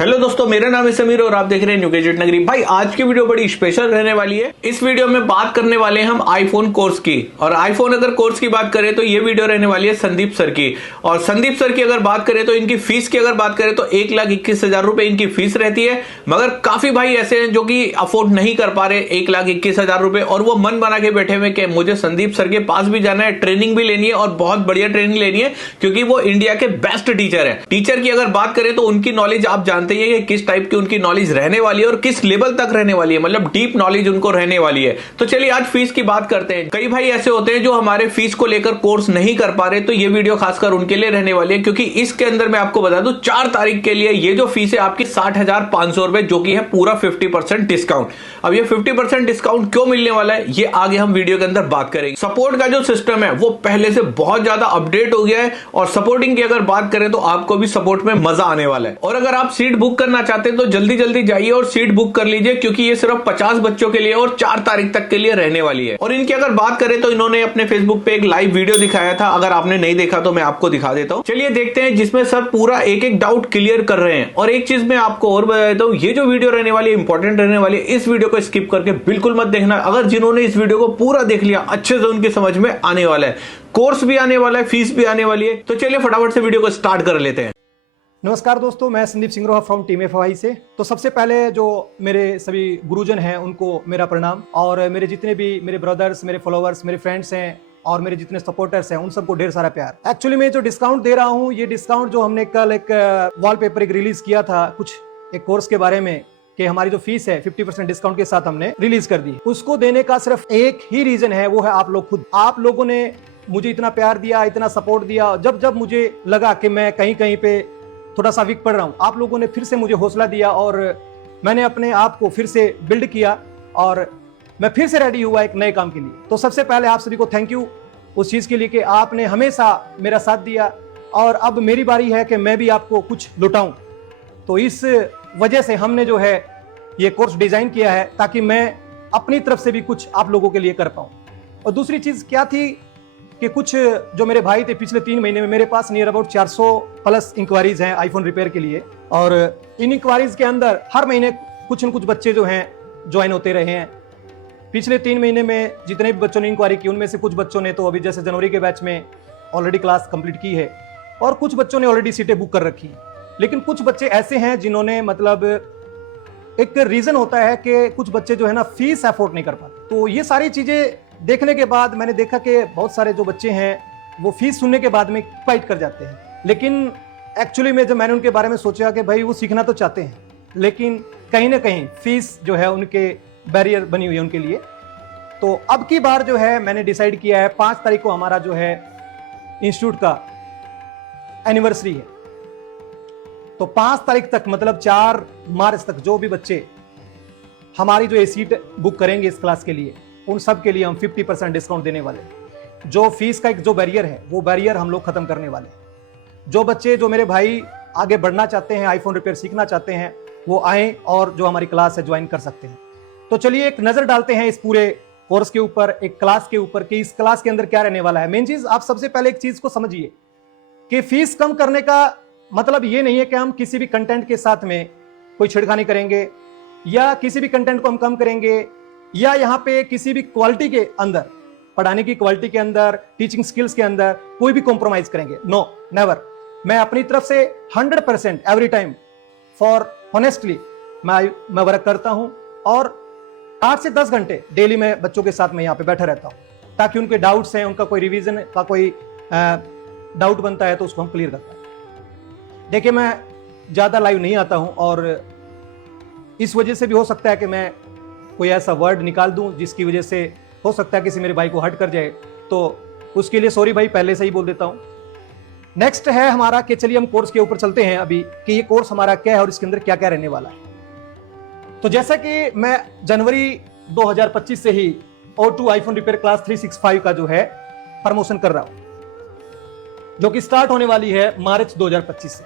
Hello दोस्तों, मेरा नाम है समीर और आप देख रहे हैं न्यू गैजेट नगरी। भाई आज की वीडियो बड़ी स्पेशल रहने वाली है। इस वीडियो में बात करने वाले हैं हम आईफोन कोर्स की। और आईफोन अगर कोर्स की बात करें तो ये वीडियो रहने वाली है संदीप सर की। और संदीप सर की अगर बात करें तो इनकी फीस की अगर बात करें तो 1,21,000 रुपए इनकी फीस रहती है। मगर काफी भाई ऐसे हैं जो कि अफोर्ड नहीं कर पा रहे 1,21,000 रुपए, और वो मन बना के बैठे हुए कि मुझे संदीप सर के पास भी जाना है, ट्रेनिंग भी लेनी है और बहुत बढ़िया ट्रेनिंग लेनी है, क्योंकि वो इंडिया के बेस्ट टीचर है। टीचर की अगर बात करें तो उनकी नॉलेज आप जानते हैं कि किस टाइप की उनकी नॉलेज रहने वाली है और किस लेवल तक रहने वाली है, मतलब डीप नॉलेज उनको रहने वाली है। तो चलिए आज फीस की बात करते हैं। कई भाई ऐसे होते हैं जो हमारे फीस को लेकर कोर्स नहीं कर पा रहे, तो ये वीडियो खासकर उनके लिए रहने वाली है, क्योंकि इसके अंदर मैं आपको बता दूं 4 तारीख के लिए ये जो फीस है आपकी 60,500 रुपए, जो कि है पूरा 50% डिस्काउंट। अब ये 50% डिस्काउंट क्यों मिलने वाला है ये आगे हम वीडियो के अंदर बात करेंगे। सपोर्ट का जो सिस्टम है वो पहले से बहुत ज्यादा अपडेट हो गया है, और सपोर्टिंग की अगर बात करें तो आपको भी सपोर्ट में मजा आने वाला है। और अगर आप सीट बुक करना चाहते हैं तो जल्दी जल्दी जाइए और सीट बुक कर लीजिए, क्योंकि ये सिर्फ 50 बच्चों के लिए और 4 तारीख तक के लिए रहने वाली है। और इनकी अगर बात करें तो इन्होंने अपने फेसबुक पे एक लाइव वीडियो दिखाया था, अगर आपने नहीं देखा तो मैं आपको दिखा देता हूं। चलिए देखते हैं, जिसमें सर पूरा एक एक डाउट क्लियर कर रहे हैं। और एक चीज मैं आपको और बता देता हूं, ये जो वीडियो रहने वाली है इंपॉर्टेंट रहने वाली है। इस वीडियो को स्किप करके बिल्कुल मत देखना। अगर जिन्होंने इस वीडियो को पूरा देख लिया अच्छे से उनकी समझ में आने वाला है, कोर्स भी आने वाला है, फीस भी आने वाली है। तो चलिए फटाफट से वीडियो को स्टार्ट कर लेते हैं। नमस्कार दोस्तों, मैं संदीप सिंह रोहा फ्रॉम टीम एफवाई से। तो सबसे पहले जो मेरे सभी गुरुजन हैं उनको मेरा प्रणाम, और मेरे जितने भी मेरे ब्रदर्स, मेरे फॉलोअर्स, मेरे फ्रेंड्स हैं और मेरे जितने सपोर्टर्स हैं उन सबको ढेर सारा प्यार। एक्चुअली मैं जो डिस्काउंट दे रहा हूँ, ये डिस्काउंट जो हमने कल एक वॉलपेपर एक रिलीज किया था कुछ एक कोर्स के बारे में, कि हमारी जो फीस है 50% डिस्काउंट के साथ हमने रिलीज कर दी। उसको देने का सिर्फ एक ही रीजन है, वो है आप लोग खुद। आप लोगों ने मुझे इतना प्यार दिया, इतना सपोर्ट दिया। जब जब मुझे लगा कि मैं कहीं कहीं पे थोड़ा सा वीक पड़ रहा हूं, आप लोगों ने फिर से मुझे हौसला दिया और मैंने अपने आप को फिर से बिल्ड किया और मैं फिर से रेडी हुआ एक नए काम के लिए। तो सबसे पहले आप सभी को थैंक यू उस चीज के लिए कि आपने हमेशा मेरा साथ दिया, और अब मेरी बारी है कि मैं भी आपको कुछ लुटाऊं। तो इस वजह से हमने जो है ये कोर्स डिजाइन किया है, ताकि मैं अपनी तरफ से भी कुछ आप लोगों के लिए कर पाऊं। और दूसरी चीज क्या थी कि कुछ जो मेरे भाई थे, पिछले 3 महीने में मेरे पास नियर अबाउट 400 प्लस इंक्वायरीज हैं आईफोन रिपेयर के लिए। और इन इंक्वायरीज के अंदर हर महीने कुछ न कुछ बच्चे जो हैं ज्वाइन होते रहे हैं। पिछले 3 महीने में जितने भी बच्चों ने इंक्वायरी की, उनमें से कुछ बच्चों ने तो अभी जैसे जनवरी के बैच में ऑलरेडी क्लास कंप्लीट की है, और कुछ बच्चों ने ऑलरेडी सीटें बुक कर रखी हैं। लेकिन कुछ बच्चे ऐसे हैं जिन्होंने, मतलब एक रीजन होता है कि कुछ बच्चे जो है ना फीस अफोर्ड नहीं कर पाते। तो ये सारी चीजें देखने के बाद मैंने देखा कि बहुत सारे जो बच्चे हैं वो फीस सुनने के बाद में फाइट कर जाते हैं। लेकिन एक्चुअली में जब मैंने उनके बारे में सोचा कि भाई वो सीखना तो चाहते हैं, लेकिन कहीं ना कहीं फीस जो है उनके बैरियर बनी हुई है उनके लिए। तो अब की बार जो है मैंने डिसाइड किया है 5 तारीख को हमारा जो है इंस्टीट्यूट का एनिवर्सरी है। तो 5 तारीख तक, मतलब 4 मार्च तक जो भी बच्चे हमारी जो ये सीट बुक करेंगे इस क्लास के लिए, उन सब के लिए हम 50% डिस्काउंट देने वाले हैं। जो फीस का एक जो बैरियर है वो बैरियर हम लोग खत्म करने वाले हैं। जो बच्चे, जो मेरे भाई आगे बढ़ना चाहते हैं, आईफोन रिपेयर सीखना चाहते हैं, वो आए और जो हमारी क्लास है ज्वाइन कर सकते हैं। तो चलिए एक नजर डालते हैं इस पूरे कोर्स के ऊपर, एक क्लास के ऊपर, कि इस क्लास के अंदर क्या रहने वाला है। मेन चीज, आप सबसे पहले एक चीज को समझिए कि फीस कम करने का मतलब ये नहीं है कि हम किसी भी कंटेंट के साथ में कोई छिड़खानी करेंगे, या किसी भी कंटेंट को हम कम करेंगे, या यहाँ पे किसी भी क्वालिटी के अंदर, पढ़ाने की क्वालिटी के अंदर, टीचिंग स्किल्स के अंदर कोई भी कॉम्प्रोमाइज करेंगे। No, never. मैं अपनी तरफ से 100% एवरी टाइम फॉर ऑनेस्टली मैं वर्क करता हूँ, और 8 से 10 घंटे डेली मैं बच्चों के साथ में यहाँ पे बैठा रहता हूँ, ताकि उनके डाउट्स हैं, उनका कोई रिवीजन का कोई डाउट बनता है तो उसको हम क्लियर करते हैं। देखिए, मैं ज्यादा लाइव नहीं आता हूँ, और इस वजह से भी हो सकता है कि मैं कोई ऐसा वर्ड निकाल दूं जिसकी वजह से हो सकता है किसी मेरे भाई को हर्ट कर जाए, तो उसके लिए सॉरी भाई, पहले से ही बोल देता हूं। नेक्स्ट है हमारा कि चलिए हम कोर्स के ऊपर चलते हैं अभी, कि ये कोर्स हमारा क्या है और इसके अंदर क्या क्या रहने वाला है। तो जैसा कि मैं जनवरी 2025 से ही O2 आईफोन रिपेयर क्लास 365 का जो है प्रमोशन कर रहा हूं, जो कि स्टार्ट होने वाली है मार्च 2025 से।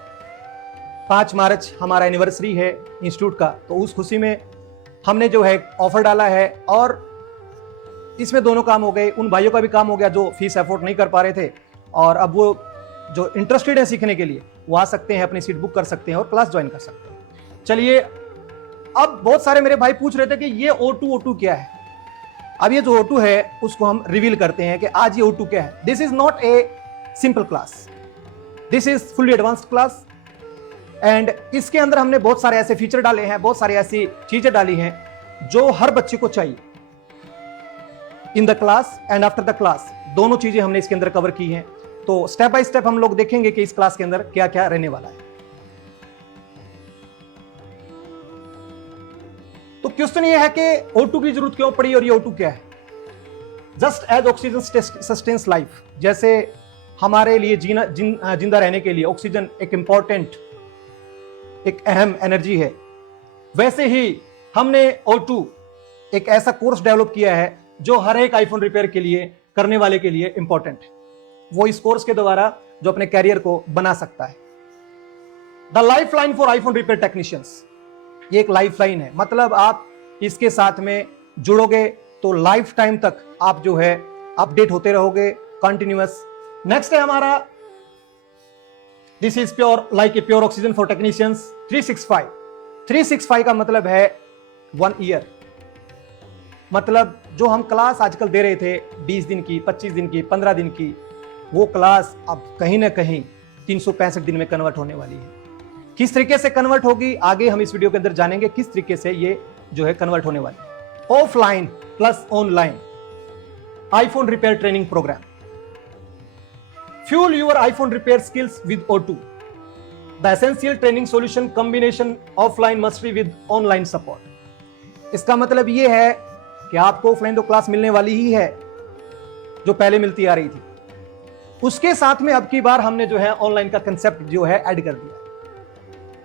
5 मार्च हमारा एनिवर्सरी है इंस्टीट्यूट का, तो उस खुशी में हमने जो है ऑफर डाला है, और इसमें दोनों काम हो गए। उन भाइयों का भी काम हो गया जो फीस अफोर्ड नहीं कर पा रहे थे, और अब वो जो इंटरेस्टेड है सीखने के लिए वो आ सकते हैं, अपनी सीट बुक कर सकते हैं और क्लास ज्वाइन कर सकते हैं। चलिए, अब बहुत सारे मेरे भाई पूछ रहे थे कि ये O2 क्या है। अब ये जो O2 है उसको हम रिवील करते हैं कि आज ये O2 क्या है। This is not a simple class, this is fully advanced class. And इसके अंदर हमने बहुत सारे ऐसे फीचर डाले हैं, बहुत सारी ऐसी चीजें डाली हैं जो हर बच्चे को चाहिए। In the class and after the class दोनों चीजें हमने इसके अंदर कवर की हैं। तो स्टेप बाय स्टेप हम लोग देखेंगे कि इस क्लास के अंदर क्या क्या रहने वाला है। तो क्वेश्चन ये है कि O2 की जरूरत क्यों पड़ी और ये O2 क्या है। Just as oxygen sustains life, जैसे हमारे लिए जिंदा रहने के लिए ऑक्सीजन एक इंपॉर्टेंट, एक अहम एनर्जी है, वैसे ही हमने O2 एक ऐसा कोर्स डेवलप किया है जो हर एक आईफोन रिपेयर के लिए, करने वाले के लिए इंपॉर्टेंट है। वो इस कोर्स के द्वारा जो अपने कैरियर को बना सकता है। The life line for iPhone repair technicians, ये एक लाइफ लाइन है, मतलब आप इसके साथ में जुड़ोगे तो लाइफ टाइम तक आप जो है अपडेट होते रहोगे, कंटिन्यूअस। नेक्स्ट है हमारा this is pure like a pure oxygen for technicians 365। 365 का मतलब है 1 ईयर, मतलब जो हम क्लास आजकल दे रहे थे 20 दिन की, 25 दिन की, 15 दिन की, वो क्लास अब कहीं ना कहीं 365 दिन में कन्वर्ट होने वाली है। किस तरीके से कन्वर्ट होगी आगे हम इस वीडियो के अंदर जानेंगे, किस तरीके से ये जो है कन्वर्ट होने वाली है। Offline plus online iPhone repair training program, fuel your iPhone repair skills with O2, the essential training solution combination offline mastery with online support. इसका मतलब ये है कि आपको ऑफलाइन तो क्लास मिलने वाली ही है जो पहले मिलती आ रही थी, उसके साथ में अब की बार हमने जो है ऑनलाइन का कंसेप्ट जो है ऐड कर दिया।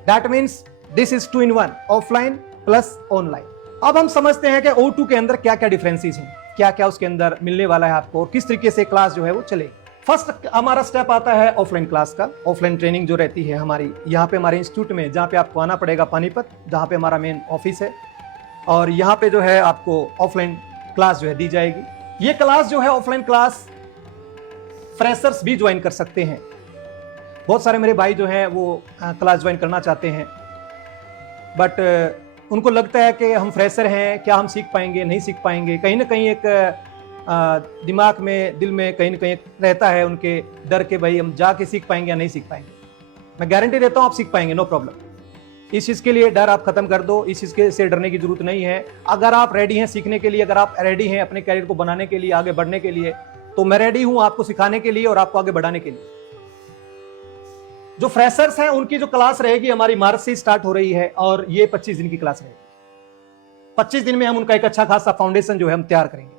That means this is 2 in 1, offline plus online. अब हम समझते हैं कि O2 के अंदर क्या क्या डिफरेंसेस हैं, क्या क्या उसके अंदर मिलने वाला है आपको और किस तरीके से क्लास जो है वो चलेगी। फर्स्ट हमारा स्टेप आता है ऑफलाइन क्लास का। ऑफलाइन ट्रेनिंग जो रहती है हमारी यहाँ पे हमारे इंस्टीट्यूट में, जहाँ पे आपको आना पड़ेगा पानीपत, जहाँ पे हमारा मेन ऑफिस है, और यहाँ पे जो है आपको ऑफलाइन क्लास जो है दी जाएगी। ये क्लास जो है ऑफलाइन क्लास फ्रेशर्स भी ज्वाइन कर सकते हैं। बहुत सारे मेरे भाई जो हैं वो क्लास ज्वाइन करना चाहते हैं, बट उनको लगता है कि हम फ्रेशर हैं, क्या हम सीख पाएंगे, नहीं सीख पाएंगे। कहीं ना कहीं एक दिमाग में, दिल में कहीं ना कहीं रहता है उनके डर के भाई हम जाके सीख पाएंगे या नहीं सीख पाएंगे। मैं गारंटी देता हूँ आप सीख पाएंगे, नो प्रॉब्लम। इस चीज़ के लिए डर आप खत्म कर दो, इस चीज़ से डरने की जरूरत नहीं है। अगर आप रेडी हैं सीखने के लिए, अगर आप रेडी हैं अपने कैरियर को बनाने के लिए, आगे बढ़ने के लिए, तो मैं रेडी हूं आपको सिखाने के लिए और आपको आगे बढ़ाने के लिए। जो फ्रेशर्स हैं उनकी जो क्लास रहेगी हमारी मार्च से स्टार्ट हो रही है और ये 25 दिन की क्लास रहेगी। 25 दिन में हम उनका एक अच्छा खासा फाउंडेशन जो है हम तैयार करेंगे।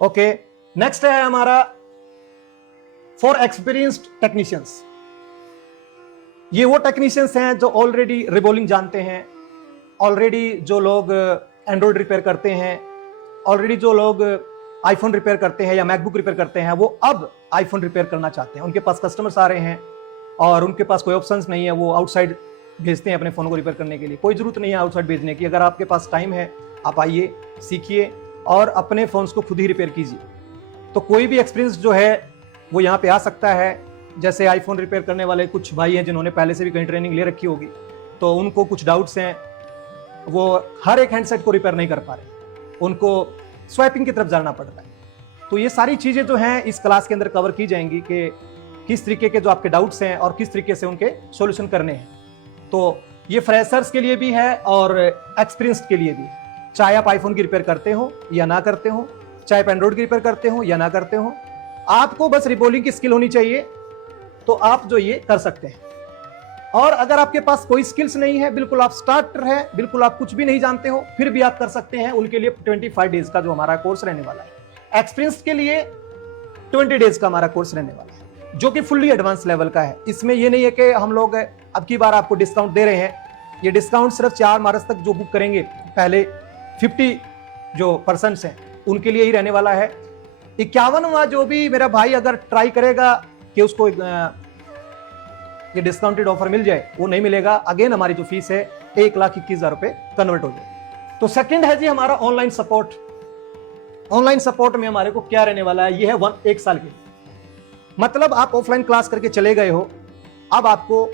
ओके, नेक्स्ट है हमारा फॉर एक्सपीरियंस्ड टेक्नीशियंस। ये वो टेक्नीशियंस हैं जो ऑलरेडी रिबोलिंग जानते हैं, ऑलरेडी जो लोग एंड्रॉइड रिपेयर करते हैं, ऑलरेडी जो लोग आईफोन रिपेयर करते हैं या मैकबुक रिपेयर करते हैं, वो अब आईफोन रिपेयर करना चाहते हैं। उनके पास कस्टमर्स आ रहे हैं और उनके पास कोई ऑप्शंस नहीं है, वो आउटसाइड भेजते हैं अपने फ़ोन को रिपेयर करने के लिए। कोई ज़रूरत नहीं है आउटसाइड भेजने की। अगर आपके पास टाइम है आप आइए, सीखिए और अपने फ़ोन्स को खुद ही रिपेयर कीजिए। तो कोई भी एक्सपीरियंस जो है वो यहाँ पे आ सकता है। जैसे आईफोन रिपेयर करने वाले कुछ भाई हैं जिन्होंने पहले से भी कहीं ट्रेनिंग ले रखी होगी, तो उनको कुछ डाउट्स हैं, वो हर एक हैंडसेट को रिपेयर नहीं कर पा रहे, उनको स्वैपिंग की तरफ जाना पड़ता है। तो ये सारी चीज़ें जो हैं इस क्लास के अंदर कवर की जाएंगी कि किस तरीके के जो आपके डाउट्स हैं और किस तरीके से उनके सॉल्यूशन करने हैं। तो ये फ्रेशर्स के लिए भी है और एक्सपीरियंस्ड के लिए भी है। चाहे आप आईफोन की रिपेयर करते हो या ना करते हो, चाहे आप एंड्रॉइड की रिपेयर करते हो या ना करते हो, आपको बस रिबोलिंग की स्किल होनी चाहिए, तो आप जो ये कर सकते हैं। और अगर आपके पास कोई स्किल्स नहीं है, बिल्कुल आप स्टार्टर है, बिल्कुल आप कुछ भी नहीं जानते हो, फिर भी आप कर सकते हैं। उनके लिए 25 डेज का जो हमारा कोर्स रहने वाला है। एक्सपीरियंस के लिए 20 डेज का हमारा कोर्स रहने वाला है, जो कि फुल्ली एडवांस लेवल का है। इसमें ये नहीं है कि हम लोग अब की बार आपको डिस्काउंट दे रहे हैं। ये डिस्काउंट सिर्फ 4 मार्च तक जो बुक करेंगे, पहले 50 जो पर्सन्स हैं उनके लिए ही रहने वाला है। 51वां जो भी मेरा भाई अगर ट्राई करेगा कि उसको ये डिस्काउंटेड ऑफर मिल जाए, वो नहीं मिलेगा। अगेन हमारी जो फीस है 1,21,000 रुपए कन्वर्ट हो जाए। तो सेकंड है जी हमारा ऑनलाइन सपोर्ट। ऑनलाइन सपोर्ट में हमारे को क्या रहने वाला है, ये है 1 साल के लिए। मतलब आप ऑफलाइन क्लास करके चले गए हो, अब आपको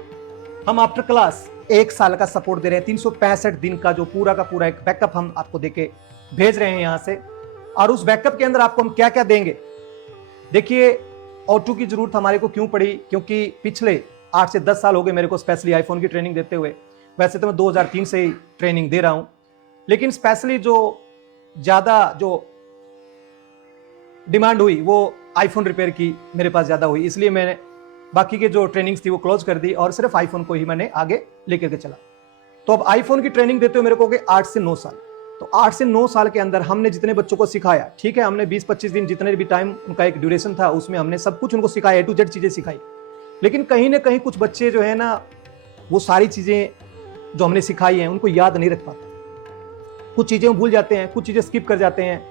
हम आफ्टर क्लास 1 साल का सपोर्ट दे रहे हैं, 365 दिन का जो पूरा का पूरा एक बैकअप हम आपको देके भेज रहे हैं यहां से। और उस बैकअप के अंदर आपको हम क्या क्या देंगे, देखिए O2 की जरूरत हमारे को क्यों पड़ी, क्योंकि पिछले 8 से 10 साल हो गए मेरे को स्पेशली आईफोन की ट्रेनिंग देते हुए। वैसे तो मैं 2003 से ही ट्रेनिंग दे रहा हूं, लेकिन स्पेशली जो ज्यादा जो डिमांड हुई वो आईफोन रिपेयर की मेरे पास ज्यादा हुई, इसलिए मैंने बाकी के जो ट्रेनिंग्स थी वो क्लोज कर दी और सिर्फ आईफोन को ही मैंने आगे लेकर के चला। तो अब आईफोन की ट्रेनिंग देते हुए मेरे को हो गए 8 से 9 साल। तो 8 से 9 साल के अंदर हमने जितने बच्चों को सिखाया, ठीक है, हमने 20-25 दिन जितने भी टाइम उनका एक ड्यूरेशन था उसमें हमने सब कुछ उनको सिखाया, A to Z चीजें सिखाई। लेकिन कहीं ना कहीं कुछ बच्चे जो है ना, वो सारी चीजें जो हमने सिखाई हैं उनको याद नहीं रख पाते, कुछ चीजें वो भूल जाते हैं, कुछ चीजें स्किप कर जाते हैं,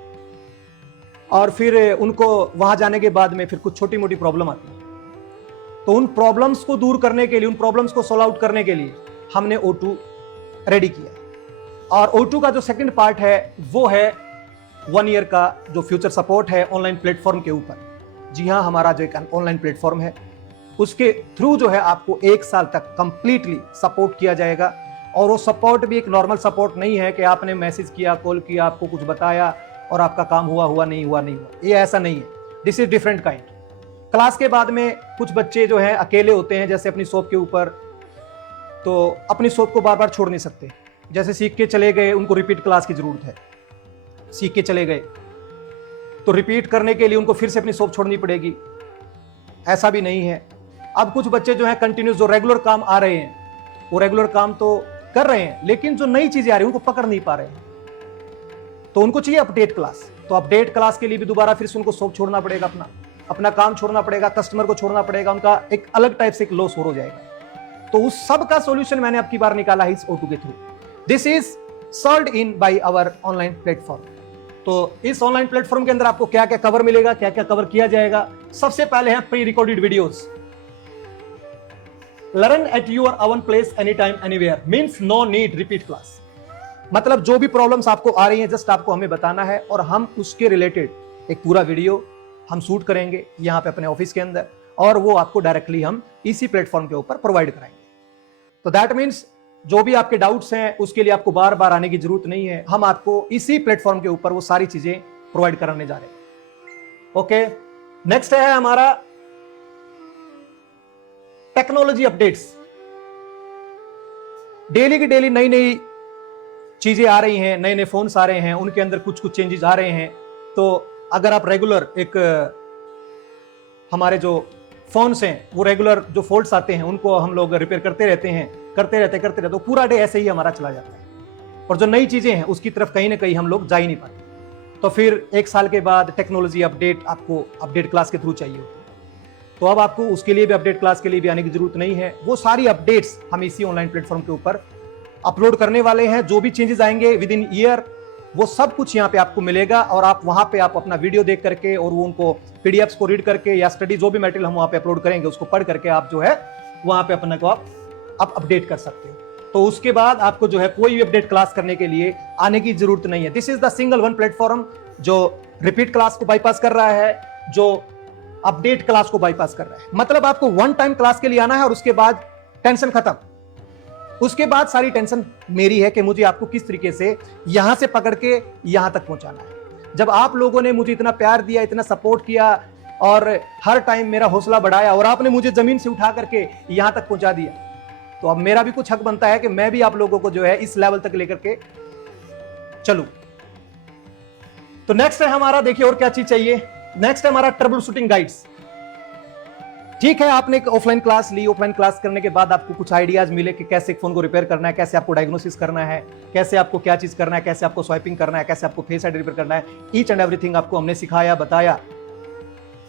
और फिर उनको वहां जाने के बाद में फिर कुछ छोटी मोटी प्रॉब्लम आती है। तो उन प्रॉब्लम्स को दूर करने के लिए, उन प्रॉब्लम्स को सॉल्व आउट करने के लिए हमने O2 रेडी किया। और O2 का जो सेकंड पार्ट है वो है 1 ईयर का जो फ्यूचर सपोर्ट है ऑनलाइन प्लेटफॉर्म के ऊपर। जी हाँ, हमारा जो एक ऑनलाइन प्लेटफॉर्म है उसके थ्रू जो है आपको 1 साल तक कंप्लीटली सपोर्ट किया जाएगा। और वो सपोर्ट भी एक नॉर्मल सपोर्ट नहीं है कि आपने मैसेज किया, कॉल किया, आपको कुछ बताया और आपका काम हुआ नहीं हुआ, ये ऐसा नहीं है। This is different kind. Class के बाद में कुछ बच्चे जो हैं अकेले होते हैं, जैसे अपनी शॉप के ऊपर, तो अपनी शॉप को बार बार छोड़ नहीं सकते। जैसे सीख के चले गए, उनको रिपीट क्लास की जरूरत है, सीख के चले गए तो रिपीट करने के लिए उनको फिर से अपनी शॉप छोड़नी पड़ेगी, ऐसा भी नहीं है। अब कुछ बच्चे जो हैं कंटिन्यूस, जो रेगुलर काम आ रहे हैं वो रेगुलर काम तो कर रहे हैं, लेकिन जो नई चीजें आ रही हैं उनको पकड़ नहीं पा रहे हैं, तो उनको चाहिए अपडेट क्लास। तो अपडेट क्लास के लिए भी दोबारा फिर से उनको शॉप छोड़ना पड़ेगा, अपना काम छोड़ना पड़ेगा, कस्टमर को छोड़ना पड़ेगा, उनका एक अलग टाइप से एक लॉस हो जाएगा। तो उस सब का सॉल्यूशन मैंने अब की बार निकाला है इस O2 के थ्रू। This is served in by our online platform. तो इस ऑनलाइन प्लेटफॉर्म के अंदर आपको क्या क्या कवर मिलेगा, क्या क्या कवर किया जाएगा। सबसे पहले है pre recorded videos. Learn at your own place any time anywhere, means no need repeat class. मतलब जो भी प्रॉब्लम्स आपको आ रही हैं जस्ट आपको हमें बताना है और हम उसके रिलेटेड एक पूरा वीडियो हम शूट करेंगे यहाँ पे अपने ऑफिस के अंदर, और वो आपको डायरेक्टली हम इसी प्लेटफॉर्म के ऊपर प्रोवाइड कराएंगे। तो दैट मीन्स जो भी आपके डाउट्स हैं उसके लिए आपको बार बार आने की जरूरत नहीं है, हम आपको इसी प्लेटफॉर्म के ऊपर वो सारी चीजें प्रोवाइड कराने जा रहे हैं। ओके, नेक्स्ट है हमारा टेक्नोलॉजी अपडेट्स। डेली की डेली नई नई चीजें आ रही हैं, नए नए फोन्स आ रहे हैं, उनके अंदर कुछ कुछ चेंजेस आ रहे हैं। तो अगर आप रेगुलर एक हमारे जो फोन्स हैं वो रेगुलर जो फॉल्ट्स आते हैं उनको हम लोग रिपेयर करते रहते तो पूरा डे ऐसे ही हमारा चला जाता है, और जो नई चीजें हैं उसकी तरफ कहीं ना कहीं हम लोग जा ही नहीं पाते। तो फिर 1 साल के बाद टेक्नोलॉजी अपडेट आपको अपडेट क्लास के थ्रू चाहिए होती है। तो अब आपको उसके लिए भी अपडेट क्लास के लिए भी आने की जरूरत नहीं है, वो सारी अपडेट्स हम इसी ऑनलाइन प्लेटफॉर्म के ऊपर अपलोड करने वाले हैं। जो भी चेंजेस आएंगे विद इन ईयर वो सब कुछ यहाँ पे आपको मिलेगा, और आप वहां पे आप अपना वीडियो देख करके और वो उनको पीडीएफ्स को रीड करके या स्टडी जो भी मटेरियल हम वहां पे अपलोड करेंगे उसको पढ़ करके आप जो है वहां पे अपने को आप अपडेट कर सकते हो। तो उसके बाद आपको जो है कोई भी अपडेट क्लास करने के लिए आने की जरूरत नहीं है। This is the single one platform जो रिपीट क्लास को बाईपास कर रहा है, जो अपडेट क्लास को बाईपास कर रहा है। मतलब आपको 1 टाइम क्लास के लिए आना है और उसके बाद टेंशन खत्म। उसके बाद सारी टेंशन मेरी है कि मुझे आपको किस तरीके से यहां से पकड़ के यहां तक पहुंचाना है। जब आप लोगों ने मुझे इतना प्यार दिया, इतना सपोर्ट किया और हर टाइम मेरा हौसला बढ़ाया, और आपने मुझे जमीन से उठा करके यहां तक पहुंचा दिया, तो अब मेरा भी कुछ हक बनता है कि मैं भी आप लोगों को जो है इस लेवल तक लेकर के चलूं। तो नेक्स्ट है हमारा, देखिए और क्या चीज चाहिए। नेक्स्ट है हमारा ट्रबल शूटिंग गाइड्स। ठीक है, आपने एक ऑफलाइन क्लास ली, ऑफलाइन क्लास करने के बाद आपको कुछ आइडियाज मिले कि कैसे एक फोन को रिपेयर करना है, कैसे आपको डायग्नोसिस करना है, कैसे आपको क्या चीज करना है, कैसे आपको स्वाइपिंग करना है, कैसे आपको फेस आईडी रिपेयर करना है। ईच एंड एवरीथिंग आपको हमने सिखाया, बताया,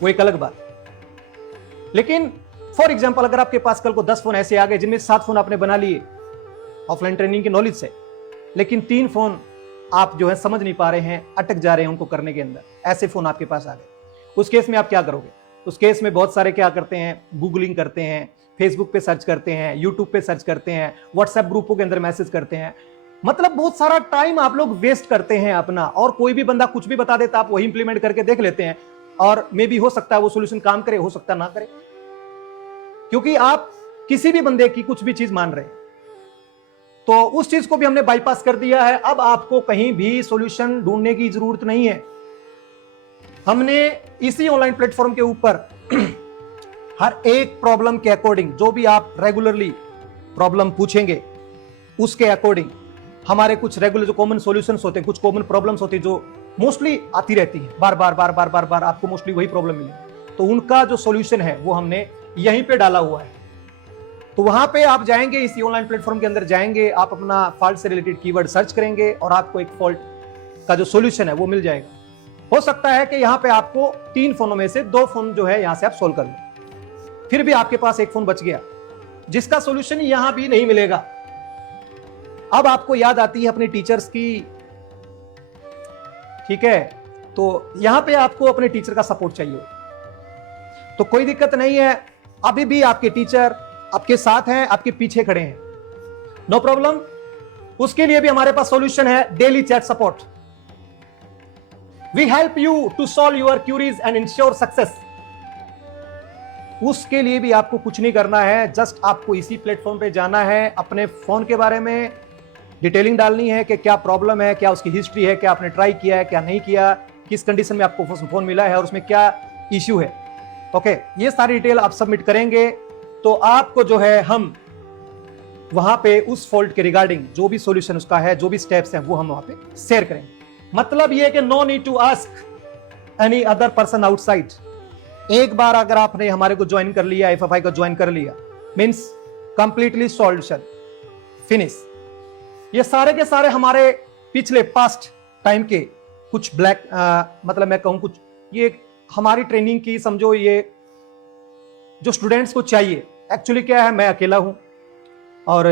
वो एक अलग बात। लेकिन फॉर एग्जाम्पल अगर आपके पास कल को 10 फोन ऐसे आ गए जिनमें 7 फोन आपने बना लिए ऑफलाइन ट्रेनिंग की नॉलेज से, लेकिन 3 फोन आप जो है समझ नहीं पा रहे हैं, अटक जा रहे हैं उनको करने के अंदर, ऐसे फोन आपके पास आ गए, उस केस में आप क्या करोगे? उस केस में बहुत सारे क्या करते हैं, गूगलिंग करते हैं, फेसबुक पे सर्च करते हैं, यूट्यूब पे सर्च करते हैं, व्हाट्सएप ग्रुपों के अंदर मैसेज करते हैं। मतलब बहुत सारा टाइम आप लोग वेस्ट करते हैं अपना, और कोई भी बंदा कुछ भी बता देता, आप वही इंप्लीमेंट करके देख लेते हैं, और मे भी हो सकता है वो सोल्यूशन काम करे, हो सकता ना करे, क्योंकि आप किसी भी बंदे की कुछ भी चीज मान रहे हैं। तो उस चीज को भी हमने बाईपास कर दिया है। अब आपको कहीं भी सॉल्यूशन ढूंढने की जरूरत नहीं है। हमने इसी ऑनलाइन प्लेटफॉर्म के ऊपर हर एक प्रॉब्लम के अकॉर्डिंग, जो भी आप रेगुलरली प्रॉब्लम पूछेंगे उसके अकॉर्डिंग हमारे कुछ रेगुलर जो कॉमन सॉल्यूशंस होते हैं, कुछ कॉमन प्रॉब्लम्स होती है जो मोस्टली आती रहती है, बार बार बार बार बार बार आपको मोस्टली वही प्रॉब्लम मिलेगी, तो उनका जो सॉल्यूशन है वो हमने यहीं पे डाला हुआ है। तो वहां पे आप जाएंगे, इसी ऑनलाइन प्लेटफॉर्म के अंदर जाएंगे, आप अपना फॉल्ट से रिलेटेड कीवर्ड सर्च करेंगे और आपको एक फॉल्ट का जो सॉल्यूशन है वो मिल जाएगा। हो सकता है कि यहाँ पे आपको 3 फोनों में से 2 फोन जो है यहाँ से आप सोल्व कर लो, फिर भी आपके पास एक फोन बच गया जिसका सॉल्यूशन यहां भी नहीं मिलेगा। अब आपको याद आती है अपने टीचर्स की, ठीक है, तो यहां पे आपको अपने टीचर का सपोर्ट चाहिए, तो कोई दिक्कत नहीं है, अभी भी आपके टीचर आपके साथ हैं, आपके पीछे खड़े हैं, नो प्रॉब्लम। उसके लिए भी हमारे पास सॉल्यूशन है, daily chat support. We help you to solve your queries and ensure success. उसके लिए भी आपको कुछ नहीं करना है, जस्ट आपको इसी प्लेटफॉर्म पे जाना है, अपने फोन के बारे में डिटेलिंग डालनी है कि क्या प्रॉब्लम है, क्या उसकी हिस्ट्री है, क्या आपने ट्राई किया है, क्या नहीं किया, किस कंडीशन में आपको फोन मिला है और उसमें क्या इश्यू है। ओके, ये सारी डिटेल आप सबमिट करेंगे तो आपको जो है हम वहां पे उस फॉल्ट के रिगार्डिंग जो भी सॉल्यूशन उसका है, जो भी स्टेप्स हैं वो हम वहां पे शेयर करेंगे। मतलब ये कि no need to ask any other person outside. एक बार अगर आपने हमारे को ज्वाइन कर लिया, FFI को ज्वाइन कर लिया, मींस कंप्लीटली सॉल्यूशन फिनिश। ये सारे के सारे हमारे पिछले पास्ट टाइम के कुछ ब्लैक मतलब मैं कहूं कुछ, ये हमारी ट्रेनिंग की समझो, ये जो स्टूडेंट्स को चाहिए। एक्चुअली क्या है, मैं अकेला हूं और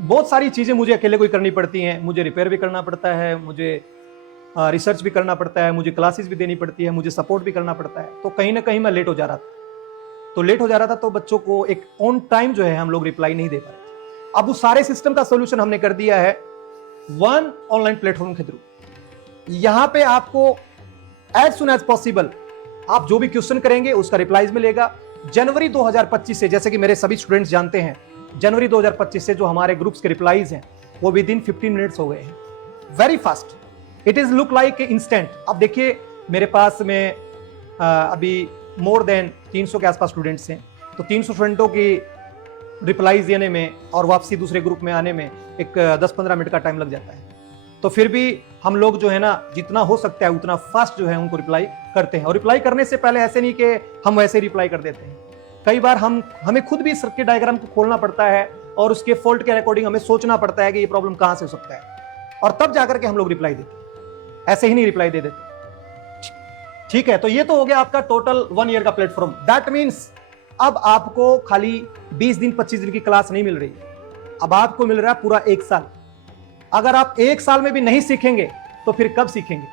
बहुत सारी चीजें मुझे अकेले को ही करनी पड़ती हैं। मुझे रिपेयर भी करना पड़ता है, मुझे रिसर्च भी करना पड़ता है, मुझे क्लासेस भी देनी पड़ती है, मुझे सपोर्ट भी करना पड़ता है। तो कहीं ना कहीं मैं लेट हो जा रहा था, तो बच्चों को एक ऑन टाइम जो है हम लोग रिप्लाई नहीं दे पाए। अब उस सारे सिस्टम का सोल्यूशन हमने कर दिया है वन ऑनलाइन प्लेटफॉर्म के थ्रू। यहां पे आपको एज सुन एज पॉसिबल आप जो भी क्वेश्चन करेंगे उसका रिप्लाईज मिलेगा। जनवरी 2025 से, जैसे कि मेरे सभी स्टूडेंट्स जानते हैं, जनवरी 2025 से जो हमारे ग्रुप्स के रिप्लाईज हैं वो विद इन 15 मिनट्स हो गए हैं, very fast. It is look like instant. अब देखिए मेरे पास में अभी मोर देन 300 के आसपास स्टूडेंट्स हैं, तो 300 स्टूडेंटों की रिप्लाईज देने में और वापसी दूसरे ग्रुप में आने में एक 10-15 मिनट का टाइम लग जाता है। तो फिर भी हम लोग जो है ना, जितना हो सकता है उतना फास्ट जो है उनको रिप्लाई करते हैं। और रिप्लाई करने से पहले ऐसे नहीं कि हम वैसे रिप्लाई कर देते हैं, कई बार हमें खुद भी सर्किट डायग्राम को खोलना पड़ता है और उसके फॉल्ट के अकॉर्डिंग हमें सोचना पड़ता है कि ये प्रॉब्लम कहां से हो सकता है, और तब जाकर के हम लोग रिप्लाई देते हैं, ऐसे ही नहीं रिप्लाई दे देते। ठीक है, तो ये तो हो गया आपका टोटल 1 ईयर का प्लेटफॉर्म। दैट मीन्स अब आपको खाली 20 दिन 25 दिन की क्लास नहीं मिल रही है, अब आपको मिल रहा है पूरा 1 साल। अगर आप 1 साल में भी नहीं सीखेंगे तो फिर कब सीखेंगे?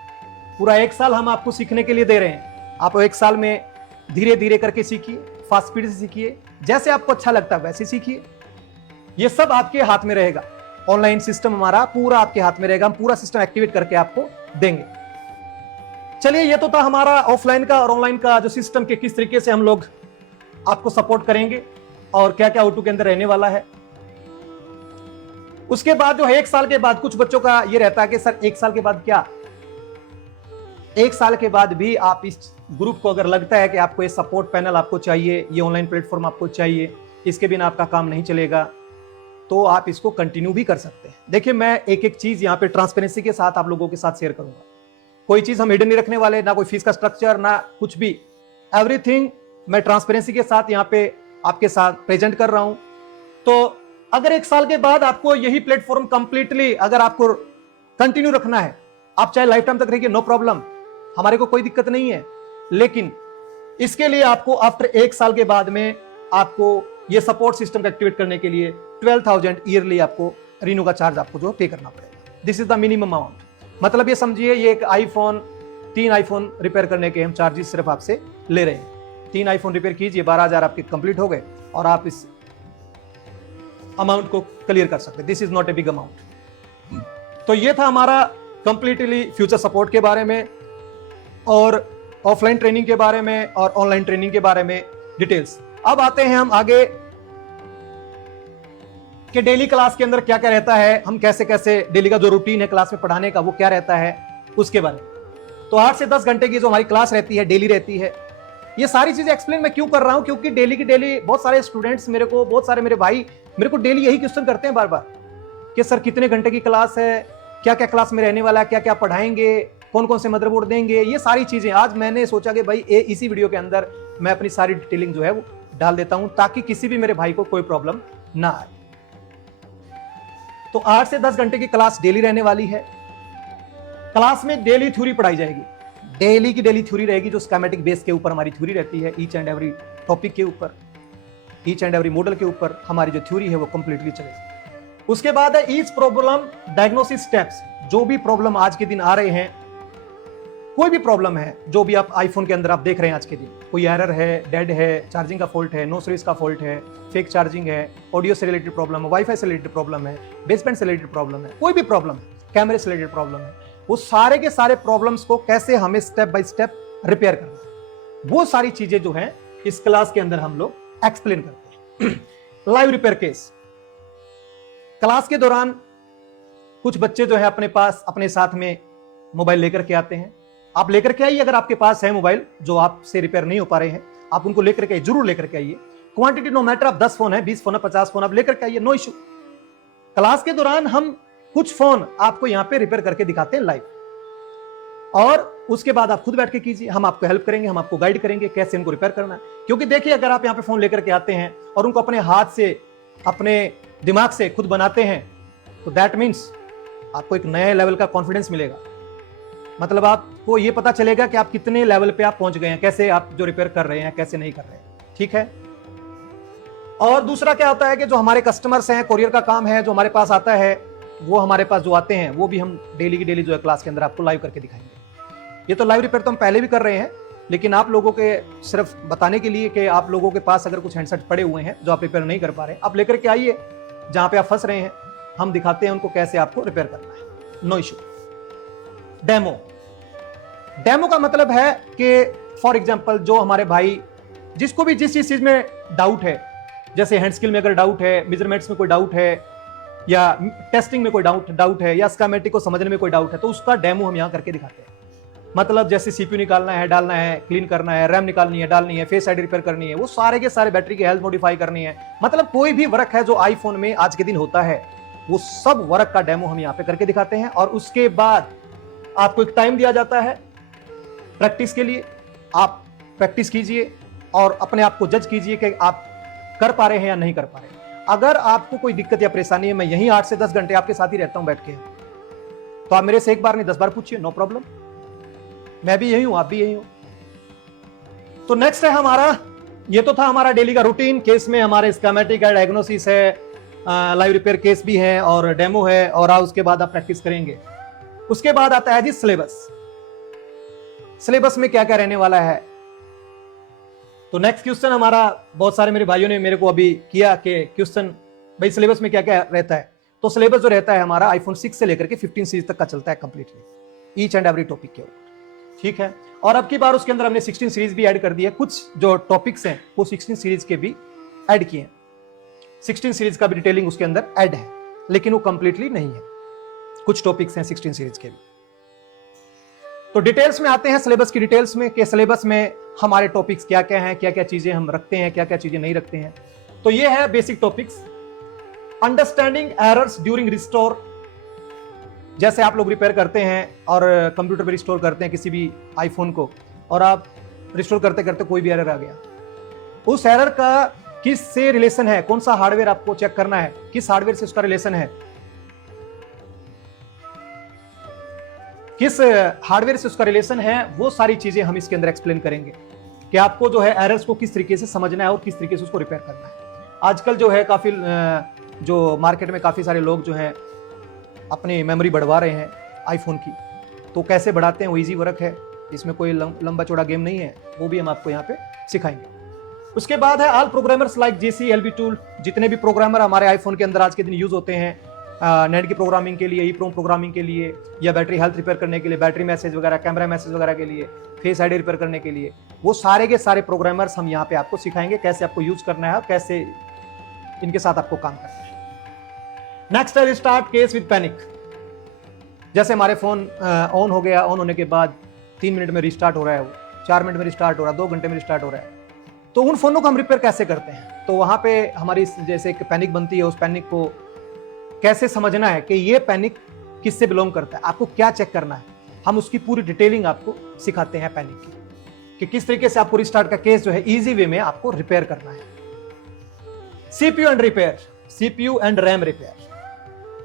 पूरा 1 साल हम आपको सीखने के लिए दे रहे हैं। आप 1 साल में धीरे धीरे करके सीखिए, फास्ट स्पीड से सीखिए, जैसे आपको अच्छा लगता है वैसे सीखिए। ये सब आपके हाथ में रहेगा, ऑनलाइन सिस्टम हमारा पूरा आपके हाथ में रहेगा, हम पूरा सिस्टम एक्टिवेट करके आपको देंगे। चलिए, ये तो था हमारा ऑफलाइन का और ऑनलाइन का जो सिस्टम के किस तरीके से हम लोग आपको सपोर्ट करेंगे और क्या क्या O2 के अंदर रहने वाला है। उसके बाद जो है 1 साल के बाद कुछ बच्चों का ये रहता है कि सर 1 साल के बाद क्या? 1 साल के बाद भी आप इस ग्रुप को अगर लगता है कि आपको ये सपोर्ट पैनल आपको चाहिए, ये ऑनलाइन प्लेटफॉर्म आपको चाहिए, इसके बिना आपका काम नहीं चलेगा, तो आप इसको कंटिन्यू भी कर सकते हैं। देखिए, मैं एक एक चीज यहाँ पे ट्रांसपेरेंसी के साथ आप लोगों के साथ शेयर करूंगा। कोई चीज हम हिडन नहीं रखने वाले, ना कोई फीस का स्ट्रक्चर, ना कुछ भी। एवरीथिंग मैं ट्रांसपेरेंसी के साथ यहाँ पे आपके साथ प्रेजेंट कर रहा हूं। तो अगर 1 साल के बाद आपको यही प्लेटफॉर्म कंप्लीटली अगर आपको कंटिन्यू रखना है, आप चाहे लाइफ टाइम तक रहिए, नो प्रॉब्लम, हमारे को कोई दिक्कत नहीं है। लेकिन इसके लिए आपको आफ्टर 1 साल के बाद में आपको ये सपोर्ट सिस्टम एक्टिवेट करने के लिए 12,000 ईयरली आपको रिन्यू का चार्ज आपको जो पे करना पड़ेगा। This is the minimum amount. मतलब ये समझिए, ये एक आईफोन, 3 आईफोन रिपेयर करने के हम चार्जेस सिर्फ आपसे ले रहे हैं। 3 आईफोन रिपेयर कीजिए, 12,000 आपके कंप्लीट हो गए और आप इस अमाउंट को क्लियर कर सकते हैं। This is not a big amount. तो ये था हमारा कंप्लीटली फ्यूचर सपोर्ट के बारे में और ऑफलाइन ट्रेनिंग के बारे में और ऑनलाइन ट्रेनिंग के बारे में डिटेल्स। अब आते हैं हम आगे कि डेली क्लास के अंदर क्या क्या रहता है, हम कैसे कैसे डेली का जो रूटीन है क्लास में पढ़ाने का वो क्या रहता है उसके बारे में। तो 8 से 10 घंटे की जो हमारी क्लास रहती है, डेली रहती है। ये सारी चीजें एक्सप्लेन मैं क्यों कर रहा हूं, क्योंकि डेली की डेली बहुत सारे स्टूडेंट्स मेरे को, बहुत सारे मेरे भाई मेरे को डेली यही क्वेश्चन करते हैं बार बार कि सर कितने घंटे की क्लास है, क्या क्या क्लास में रहने वाला है, क्या क्या पढ़ाएंगे, कौन कौन से मदरबोर्ड देंगे, ये सारी चीजें। आज मैंने सोचा कि भाई इसी वीडियो के अंदर मैं अपनी सारी डिटेलिंग जो है वो डाल देता हूं ताकि किसी भी मेरे भाई को कोई प्रॉब्लम ना आए। तो 8 से 10 घंटे की क्लास डेली रहने वाली है। क्लास में डेली थ्योरी पढ़ाई जाएगी, डेली की डेली थ्योरी रहेगी जो स्कीमेटिक बेस के ऊपर हमारी थ्योरी रहती है। ईच एंड एवरी टॉपिक के ऊपर, ईच एंड एवरी मॉडल के ऊपर हमारी जो थ्योरी है वो कंप्लीटली चलेगी। उसके बाद है ईच प्रॉब्लम डायग्नोसिस स्टेप्स। जो भी प्रॉब्लम आज के दिन आ रहे हैं, कोई भी प्रॉब्लम है जो भी आप आईफोन के अंदर आप देख रहे हैं आज के दिन, कोई एरर है, डेड है, चार्जिंग का फॉल्ट है, नो सर्विस का फॉल्ट है, फेक चार्जिंग है, ऑडियो से रिलेटेड प्रॉब्लम है, वाईफाई से रिलेटेड प्रॉब्लम है, बेसबैंड से रिलेटेड प्रॉब्लम है, कोई भी प्रॉब्लम है, कैमरे से रिलेटेड प्रॉब्लम है, वो सारे के सारे प्रॉब्लम्स को कैसे हमें स्टेप बाय स्टेप रिपेयर करना है, वो सारी चीजें जो है इस क्लास के अंदर हम लोग एक्सप्लेन करते हैं। Live repair case. क्लास के दौरान कुछ बच्चे जो है अपने पास अपने साथ में मोबाइल लेकर के आते हैं। आप लेकर के आइए, अगर आपके पास है मोबाइल जो आपसे रिपेयर नहीं हो पा रहे हैं, आप उनको लेकर के आइए, जरूर लेकर के आइए। क्वांटिटी नो मैटर, आप 10 फोन है, 20 फोन है, 50 फोन आप लेकर के आइए, नो इशू। क्लास के दौरान हम कुछ फोन आपको यहाँ पे रिपेयर करके दिखाते हैं लाइव, और उसके बाद आप खुद बैठ के कीजिए, हम आपको हेल्प करेंगे, हम आपको गाइड करेंगे कैसे इनको रिपेयर करना है। क्योंकि देखिए, अगर आप यहाँ पे फोन लेकर के आते हैं और उनको अपने हाथ से, अपने दिमाग से खुद बनाते हैं, तो दैट मीन्स आपको एक नए लेवल का कॉन्फिडेंस मिलेगा। मतलब आपको ये पता चलेगा कि आप कितने लेवल पे आप पहुंच गए हैं, कैसे आप जो रिपेयर कर रहे हैं, कैसे नहीं कर रहे हैं। ठीक है। और दूसरा क्या होता है कि जो हमारे कस्टमर्स हैं, कोरियर का काम है, जो हमारे पास आता है, वो हमारे पास जो आते हैं वो भी हम डेली की डेली जो है क्लास के अंदर आपको लाइव करके दिखाएंगे। ये तो लाइव रिपेयर तो हम पहले भी कर रहे हैं, लेकिन आप लोगों के सिर्फ बताने के लिए कि आप लोगों के पास अगर कुछ हैंडसेट पड़े हुए हैं जो आप रिपेयर नहीं कर पा रहे हैं, आप लेकर के आइए, जहां पे आप फंस रहे हैं हम दिखाते हैं उनको कैसे आपको रिपेयर करना है, नो इशू। डेमो। डेमो का मतलब है कि फॉर एग्जांपल जो हमारे भाई, जिसको भी जिस चीज में डाउट है, जैसे हैंड स्किल में अगर डाउट है, मेजरमेंट्स में कोई डाउट है, या टेस्टिंग में कोई डाउट है, या स्कीमेटिक को समझने में कोई डाउट है, तो उसका डेमो हम यहां करके दिखाते हैं। मतलब जैसे सीपीयू निकालना है, डालना है, क्लीन करना है, रैम निकालनी है, डालनी है, फेस आईडी रिपेयर करनी है, वो सारे के सारे बैटरी की हेल्थ मॉडिफाई करनी है, मतलब कोई भी वर्क है जो आईफोन में आज के दिन होता है, वो सब वर्क का डेमो हम यहाँ पे करके दिखाते हैं। और उसके बाद आपको एक टाइम दिया जाता है प्रैक्टिस के लिए। आप प्रैक्टिस कीजिए और अपने आप को जज कीजिए कि आप कर पा रहे हैं या नहीं कर पा रहे हैं। अगर आपको कोई दिक्कत या परेशानी है, मैं यहीं 8 से 10 घंटे आपके साथ ही रहता हूं बैठ के, तो आप मेरे से एक बार नहीं 10 बार पूछिए, नो प्रॉब्लम। मैं भी यही हूं, आप भी यही हो। तो नेक्स्ट है हमारा, ये तो था हमारा डेली का रूटीन। केस में हमारे स्कीमेटिक है, डायग्नोसिस है, लाइव रिपेयर केस भी है और डेमो है, और उसके बाद आप प्रैक्टिस करेंगे। उसके बाद आता है जी सिलेबस। सिलेबस में क्या क्या रहने वाला है। तो नेक्स्ट क्वेश्चन हमारा, बहुत सारे मेरे भाइयों ने मेरे को अभी किया कि क्वेश्चन भाई सिलेबस में क्या क्या रहता है। तो सिलेबस जो रहता है हमारा आईफोन 6 से लेकर के 15 सीरीज तक का चलता है completely, each and every topic के ऊपर। ठीक है। और अब की बार उसके अंदर हमने 16 सीरीज भी ऐड कर दी है। कुछ जो टॉपिक्स हैं वो 16 सीरीज के भी ऐड किए हैं। 16 सीरीज का भी डिटेलिंग उसके अंदर ऐड है, लेकिन वो कंप्लीटली नहीं है। कुछ टॉपिक्स हैं 16 सीरीज के भी। तो डिटेल्स में आते हैं, सिलेबस की डिटेल्स में, कि सिलेबस में हमारे टॉपिक्स क्या क्या हैं, क्या क्या चीजें हम रखते हैं, क्या क्या चीजें नहीं रखते हैं। तो ये है basic topics. Understanding errors during restore. जैसे आप लोग रिपेयर करते हैं और कंप्यूटर पे रिस्टोर करते हैं किसी भी आईफोन को, और आप रिस्टोर करते करते कोई भी एरर आ गया, उस एरर का किस से रिलेशन है, कौन सा हार्डवेयर आपको चेक करना है, किस हार्डवेयर से उसका रिलेशन है, किस हार्डवेयर से उसका रिलेशन है, वो सारी चीजें हम इसके अंदर एक्सप्लेन करेंगे कि आपको जो है एरर्स को किस तरीके से समझना है और किस तरीके से उसको रिपेयर करना है। आजकल जो है काफी जो मार्केट में काफी सारे लोग जो हैं अपनी मेमोरी बढ़वा रहे हैं आईफोन की, तो कैसे बढ़ाते हैं वो इजी वर्क है, इसमें कोई लंबा चौड़ा गेम नहीं है, वो भी हम आपको यहाँ पे सिखाएंगे। उसके बाद है ऑल प्रोग्रामर्स लाइक जेसी एलबी टूल। जितने भी प्रोग्रामर हमारे आईफोन के अंदर आज के दिन यूज होते हैं, नेट की प्रोग्रामिंग के लिए, ईप्रोम प्रोग्रामिंग के लिए, या बैटरी हेल्थ रिपेयर करने के लिए, बैटरी मैसेज वगैरह, कैमरा मैसेज वगैरह के लिए, फेस आईडी रिपेयर करने के लिए, वो सारे के सारे प्रोग्रामर्स हम यहाँ पे आपको सिखाएंगे कैसे आपको यूज करना है और कैसे इनके साथ आपको काम करना है। नेक्स्ट है रिस्टार्ट केस विद पैनिक। जैसे हमारे फोन ऑन हो गया, ऑन होने के बाद 3 मिनट में रिस्टार्ट हो रहा है, वो 4 मिनट में रिस्टार्ट हो रहा है, 2 घंटे में रिस्टार्ट हो रहा है, तो उन फोनों को हम रिपेयर कैसे करते हैं? तो वहां पे हमारी जैसे एक पैनिक बनती है, उस पैनिक को कैसे समझना है कि ये पैनिक किससे बिलोंग करता है, आपको क्या चेक करना है, हम उसकी पूरी डिटेलिंग आपको सिखाते हैं पैनिक की, कि किस तरीके से आपको रिस्टार्ट का केस जो है इजी वे में आपको रिपेयर करना है। CPU and repair, CPU and RAM repair.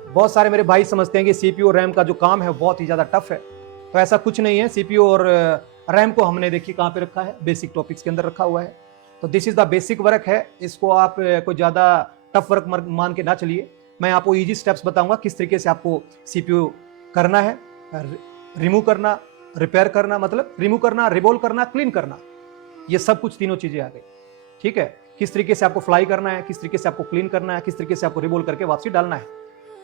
बहुत सारे मेरे भाई समझते हैं कि सीपीयू और रैम का जो काम है बहुत ही ज्यादा टफ है, तो ऐसा कुछ नहीं है। सीपीयू और रैम को हमने देखिए कहां पे रखा है, बेसिक टॉपिक्स के अंदर रखा हुआ है। तो this is the basic work है, इसको आप कोई ज्यादा टफ वर्क मान के ना चलिए। मैं आपको इजी स्टेप्स बताऊंगा किस तरीके से आपको सीपीयू करना है, रिमूव करना, रिपेयर करना, मतलब रिमूव करना, रिवॉल्व करना, क्लीन करना, ये सब कुछ तीनों चीजें आ गई। ठीक है, किस तरीके से आपको फ्लाई करना है, किस तरीके से आपको क्लीन करना है, किस तरीके से आपको रिवॉल्व करके वापसी डालना है।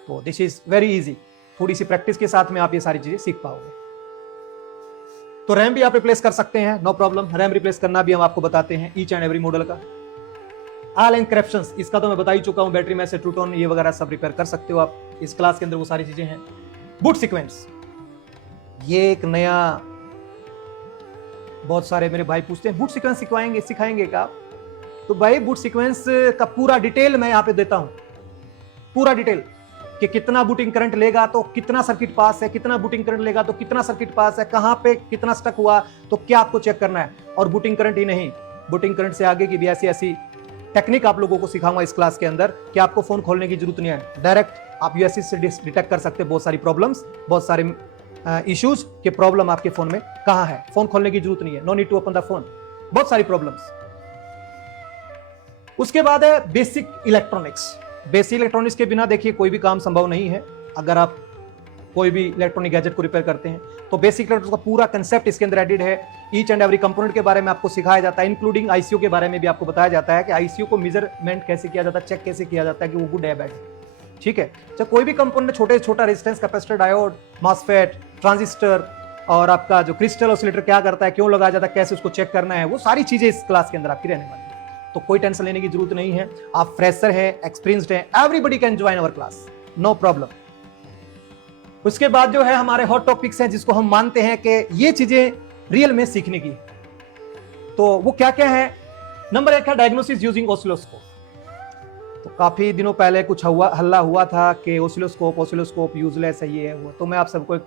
तो दिस इज वेरी इजी, थोड़ी सी प्रैक्टिस के साथ में आप ये सारी चीजें सीख पाओगे। तो रैम भी आप रिप्लेस कर सकते हैं, नो प्रॉब्लम। रैम रिप्लेस करना भी हम आपको बताते हैं, ईच एंड एवरी मॉडल का। ऑल एनक्रिप्शंस, इसका तो मैं बता ही चुका हूं, बैटरी में से ट्रूटोन ये वगैरह सब रिपेयर कर सकते हो आप, इस क्लास के अंदर वो सारी चीजें हैं। बूट सीक्वेंस, ये एक नया, बहुत सारे मेरे भाई पूछते हैं बूट सीक्वेंस सिखाएंगे क्या? तो भाई बूट सीक्वेंस का पूरा डिटेल मैं यहां पे देता हूं, पूरा डिटेल, कि कितना बूटिंग करंट लेगा तो कितना सर्किट पास है, कितना बूटिंग करंट लेगा तो कितना सर्किट पास है, कहां पे कितना स्टक हुआ तो क्या आपको चेक करना है। और बूटिंग करंट ही नहीं, बूटिंग करंट से आगे की भी ऐसी टेक्निक आप लोगों को सिखाऊंगा इस क्लास के अंदर कि आपको फोन खोलने की जरूरत नहीं है, डायरेक्ट आप यूएसबी से डिटेक्ट कर सकते हैं बहुत सारी प्रॉब्लम्स, बहुत सारे इश्यूज के प्रॉब्लम आपके फोन में कहां है। फोन खोलने की जरूरत नहीं है, no need to open the phone, बहुत सारी प्रॉब्लम्स। उसके बाद है बेसिक इलेक्ट्रॉनिक्स। बेसिक इलेक्ट्रॉनिक्स के बिना देखिए कोई भी काम संभव नहीं है। अगर आप कोई भी इलेक्ट्रॉनिक गैजेट को रिपेयर करते हैं तो बेसिक इलेक्ट्रॉनिक्स का पूरा कंसेप्ट इसके अंदर एडेड है। ईच एंड एवरी कंपोनेंट के बारे में आपको सिखाया जाता है, इंक्लूडिंग आईसीयू के बारे में भी आपको बताया जाता है कि आईसीयू को मेजरमेंट कैसे किया जाता है, चेक कैसे किया जाता है कि वो गुड है बैड। ठीक है, चाहे कोई भी कंपोनेंट, छोटे छोटा resistance, capacitor, diode, MOSFET, transistor और आपका जो क्रिस्टल ऑसिलेटर क्या करता है, क्यों लगाया जाता है, कैसे उसको चेक करना है, वो सारी चीजें इस क्लास के अंदर आपकी रहने वाली है। तो कोई टेंशन लेने की जरूरत नहीं है। आप फ्रेशर हैं, एक्सपीरियंस्ड हैं, everybody can join our class, no problem. उसके बाद जो है हमारे हॉट टॉपिक्स हैं जिसको हम मानते हैं कि ये चीजें रियल में सीखने की। तो वो क्या क्या है? नंबर 1 है डायग्नोसिस यूजिंग ऑसिलोस्कोप। तो काफी दिनों पहले कुछ हल्ला हुआ था कि ऑसिलोस्कोप यूजलेस है, ये है वो। तो मैं आप सबको एक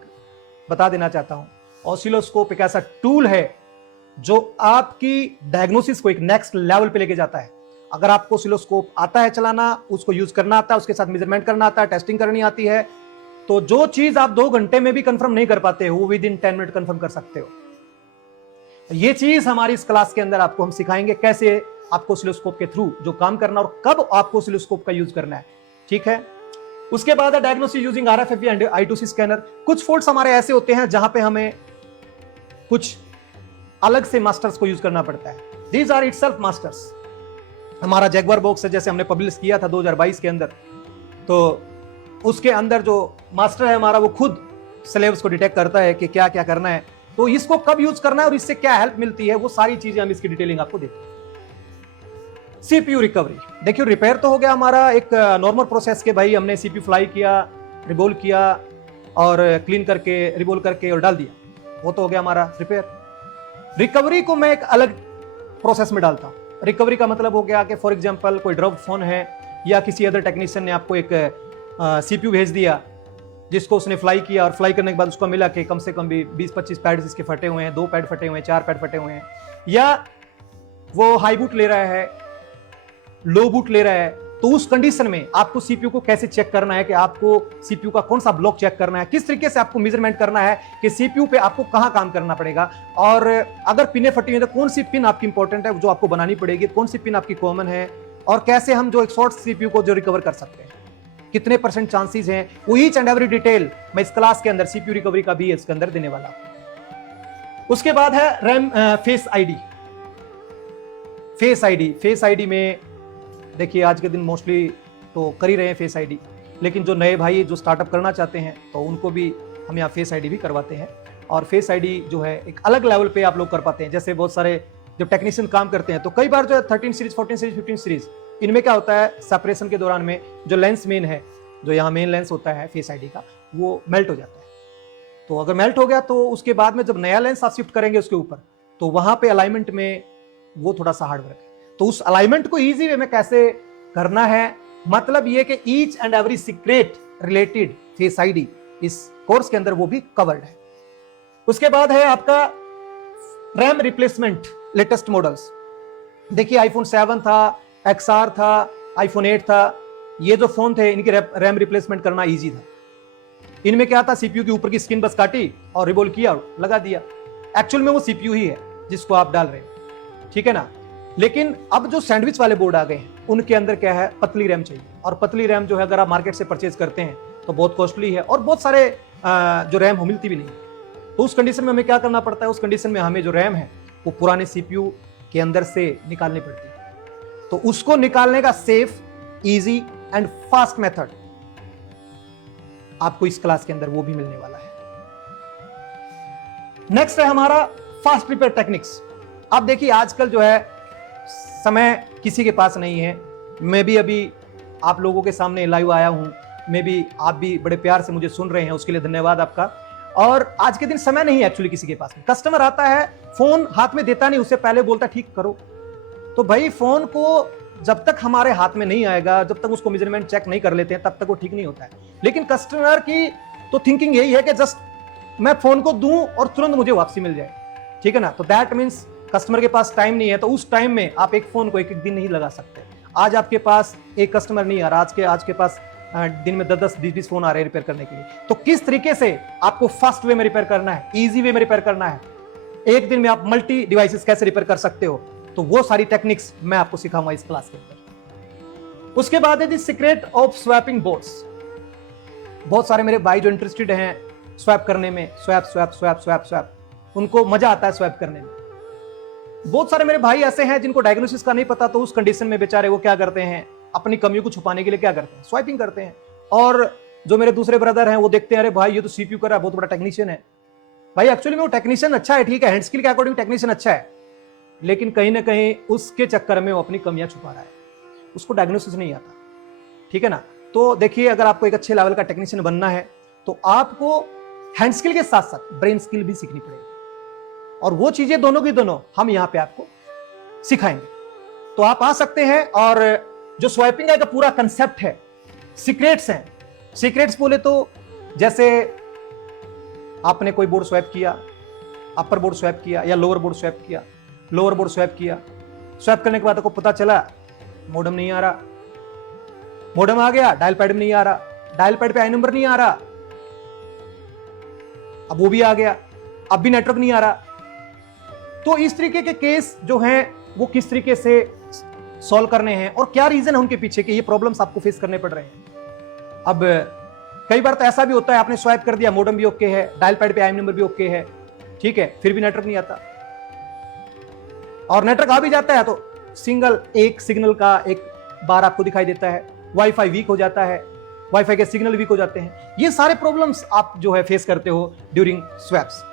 बता देना चाहता हूं, ऑसिलोस्कोप एक ऐसा टूल है जो आपकी डायग्नोसिस को एक नेक्स्ट लेवल पे लेके जाता है। अगर आपको ऑसिलोस्कोप आता है चलाना, उसको यूज करना आता है, उसके साथ मेजरमेंट करना आता है, टेस्टिंग करनी आती है, तो जो चीज आप 2 घंटे में भी कंफर्म नहीं कर पाते हो, वो विद इन 10 मिनट कंफर्म कर सकते हो। ये चीज हमारी इस क्लास के अंदर आपको हम सिखाएंगे, कैसे आपको ऑसिलोस्कोप के थ्रू जो काम करना और कब आपको ऑसिलोस्कोप का यूज करना है। ठीक है, उसके बाद है diagnosis using RFFE and I2C scanner. कुछ फॉल्ट्स हमारे ऐसे होते हैं जहां पे हमें कुछ अलग से मास्टर्स को यूज करना पड़ता है। These are itself masters. हमारा जैगवार बॉक्स है, जैसे हमने पब्लिश किया था 2022 के अंदर, तो उसके अंदर जो मास्टर है हमारा, वो खुद सिलेबस को डिटेक्ट करता है कि क्या क्या करना है, तो इसको कब यूज करना है और इससे क्या हेल्प मिलती है, वो सारी चीजें हम इसकी डिटेलिंग आपको देते हैं। सीपीयू रिकवरी, देखिए रिपेयर तो हो गया हमारा एक नॉर्मल प्रोसेस के, भाई हमने सीपीयू फ्लाई किया, रिवॉल्व किया और क्लीन करके रिवॉल्व करके और डाल दिया, वो तो हो गया हमारा रिपेयर। रिकवरी को मैं एक अलग प्रोसेस में डालता हूं। रिकवरी का मतलब हो गया कि फॉर एग्जांपल कोई ड्रॉप फोन है या किसी अदर टेक्नीशियन ने आपको एक सीपीयू भेज दिया जिसको उसने फ्लाई किया, और फ्लाई करने के बाद उसको मिला कि कम से कम भी 20-25 पैड्स इसके फटे हुए हैं, 2 पैड फटे हुए हैं, 4 पैड फटे हुए हैं, या वो हाई बूट ले रहा है, लो बूट ले रहा है, तो उस कंडीशन में आपको सीपीयू को कैसे चेक करना है, कि आपको सीपीयू का कौन सा ब्लॉक चेक करना है, किस तरीके से आपको मेजरमेंट करना है कि सीपीयू पे आपको कहां काम करना पड़ेगा, और अगर पिनें फटी हुई तो कौन सी पिन आपकी इंपॉर्टेंट है जो आपको बनानी पड़ेगी, कौन सी पिन आपकी कॉमन है, और कैसे हम जो एक शॉर्ट सीपीयू को जो रिकवर कर सकते हैं, कितने % चांसेस हैं, वो ईच एंड एवरी डिटेल मैं इस क्लास के अंदर सीपीयू रिकवरी का भी इसके अंदर देने वाला हूं। उसके बाद है RAM face ID. Face ID में देखिए आज के दिन मोस्टली तो कर ही रहे हैं फेस आईडी, लेकिन जो नए भाई जो स्टार्टअप करना चाहते हैं तो उनको भी हम यहाँ फेस आईडी भी करवाते हैं। और फेस आईडी जो है एक अलग लेवल पे आप लोग कर पाते हैं। जैसे बहुत सारे जब टेक्नीशियन काम करते हैं तो कई बार जो है 13 सीरीज, 14 सीरीज, 15 सीरीज, इनमें क्या होता है सेपरेशन के दौरान में जो लेंस मेन है जो यहाँ मेन लेंस होता है फेस आईडी का, वो मेल्ट हो जाता है। तो अगर मेल्ट हो गया तो उसके बाद में जब नया लेंस आप शिफ्ट करेंगे उसके ऊपर, तो वहां पे अलाइनमेंट में वो थोड़ा सा हार्ड वर्क है। तो उस अलाइनमेंट को इजी वे में कैसे करना है, मतलब ये कि each and every secret related face ID इस कोर्स के अंदर वो भी कवर्ड है। उसके बाद है आपका रैम रिप्लेसमेंट, लेटेस्ट मॉडल्स। देखिए आईफोन 7 था, XR था, आईफोन 8 था, ये जो फोन थे इनकी रैम रिप्लेसमेंट करना इजी था। इनमें क्या था, सीपीयू के ऊपर की स्किन बस काटी और रिवॉल्व किया और लगा दिया। एक्चुअल में वो सीपीयू ही है जिसको आप डाल रहे हैं, ठीक है ना। लेकिन अब जो सैंडविच वाले बोर्ड आ गए हैं उनके अंदर क्या है, पतली रैम चाहिए। और पतली रैम जो है अगर आप मार्केट से परचेज करते हैं तो बहुत कॉस्टली है और बहुत सारे जो रैम हो मिलती भी नहीं। तो उस कंडीशन में हमें क्या करना पड़ता है, उस कंडीशन में हमें जो रैम है वो पुराने सीपीयू के अंदर से निकालनी पड़ती है। तो उसको निकालने का safe, easy and fast method आपको इस क्लास के अंदर वो भी मिलने वाला है। नेक्स्ट है हमारा फास्ट रिपेयर टेक्निक्स। आप देखिए आजकल जो है समय किसी के पास नहीं है। मैं भी अभी आप लोगों के सामने लाइव आया हूं, मैं भी, आप भी बड़े प्यार से मुझे सुन रहे हैं, उसके लिए धन्यवाद आपका। और आज के दिन समय नहीं है एक्चुअली किसी के पास। कस्टमर आता है, फोन हाथ में देता नहीं, उससे पहले बोलता ठीक करो। तो भाई फोन को जब तक हमारे हाथ में नहीं आएगा, जब तक उसको मेजरमेंट चेक नहीं कर लेते हैं, तब तक वो ठीक नहीं होता है। लेकिन कस्टमर की तो थिंकिंग यही है कि जस्ट मैं फोन को दूं और तुरंत मुझे वापसी मिल जाए, ठीक है ना। तो दैट मीन्स कस्टमर के पास टाइम नहीं है। तो उस टाइम में आप एक फोन को एक एक दिन नहीं लगा सकते। आज आपके पास एक कस्टमर नहीं आ रहा, आज के पास दिन में 10-10, 20-20 फोन आ रहे हैं रिपेयर करने के लिए। तो किस तरीके से आपको फास्ट वे में रिपेयर करना है, इजी वे में रिपेयर करना है, एक दिन में आप मल्टी डिवाइसेस कैसे रिपेयर कर सकते हो, तो वो सारी टेक्निक्स मैं आपको सिखाऊंगा इस क्लास के अंदर। उसके बाद है दी सीक्रेट ऑफ स्वैपिंग बोर्ड्स। बहुत सारे मेरे भाई जो इंटरेस्टेड हैं स्वैप करने में, स्वैप, उनको मजा आता है स्वैप करने में। बहुत सारे मेरे भाई ऐसे हैं जिनको डायग्नोसिस का नहीं पता, तो उस कंडीशन में बेचारे वो क्या करते हैं, अपनी कमियों को छुपाने के लिए क्या करते हैं, स्वाइपिंग करते हैं। और जो मेरे दूसरे ब्रदर हैं वो देखते हैं, अरे भाई ये तो सीपीयू कर रहा है, बहुत बड़ा टेक्नीशियन है। भाई एक्चुअली में वो टेक्नीशियन अच्छा है, ठीक है, हैंड स्किल के अकॉर्डिंग टेक्नीशियन अच्छा है, लेकिन कहीं ना कहीं उसके चक्कर में वो अपनी कमियां छुपा रहा है, उसको डायग्नोसिस नहीं आता, ठीक है ना। तो देखिए अगर आपको एक अच्छे लेवल का टेक्नीशियन बनना है तो आपको हैंड स्किल के साथ साथ ब्रेन स्किल भी सीखनी पड़ेगी, और वो चीजें दोनों की दोनों हम यहाँ पे आपको सिखाएंगे। तो आप आ सकते हैं। और जो स्वाइपिंग का पूरा कंसेप्ट है, सीक्रेट्स हैं। सीक्रेट्स बोले तो जैसे आपने कोई बोर्ड स्वैप किया, अपर बोर्ड स्वैप किया या लोअर बोर्ड स्वैप किया, लोअर बोर्ड स्वैप किया, स्वैप करने के बाद आपको पता चला मॉडेम नहीं आ रहा, मॉडेम आ गया, डायल पैड में नहीं आ रहा, डायल पैड पे आई नंबर नहीं आ रहा, अब वो भी आ गया, अब भी नेटवर्क नहीं आ रहा। तो इस तरीके के केस जो हैं वो किस तरीके से सॉल्व करने हैं और क्या रीजन है उनके पीछे कि ये प्रॉब्लम्स आपको फेस करने पड़ रहे हैं। अब कई बार तो ऐसा भी होता है, आपने स्वाइप कर दिया, मॉडेम भी ओके है, डायल पैड पे आई नंबर भी ओके है, ठीक है, फिर भी नेटवर्क नहीं आता, और नेटवर्क आ भी जाता है तो सिंगल एक सिग्नल का एक बार आपको दिखाई देता है, वाईफाई वीक हो जाता है, वाईफाई के सिग्नल वीक हो जाते हैं। ये सारे प्रॉब्लम्स आप जो है फेस करते हो ड्यूरिंग स्वैप्स।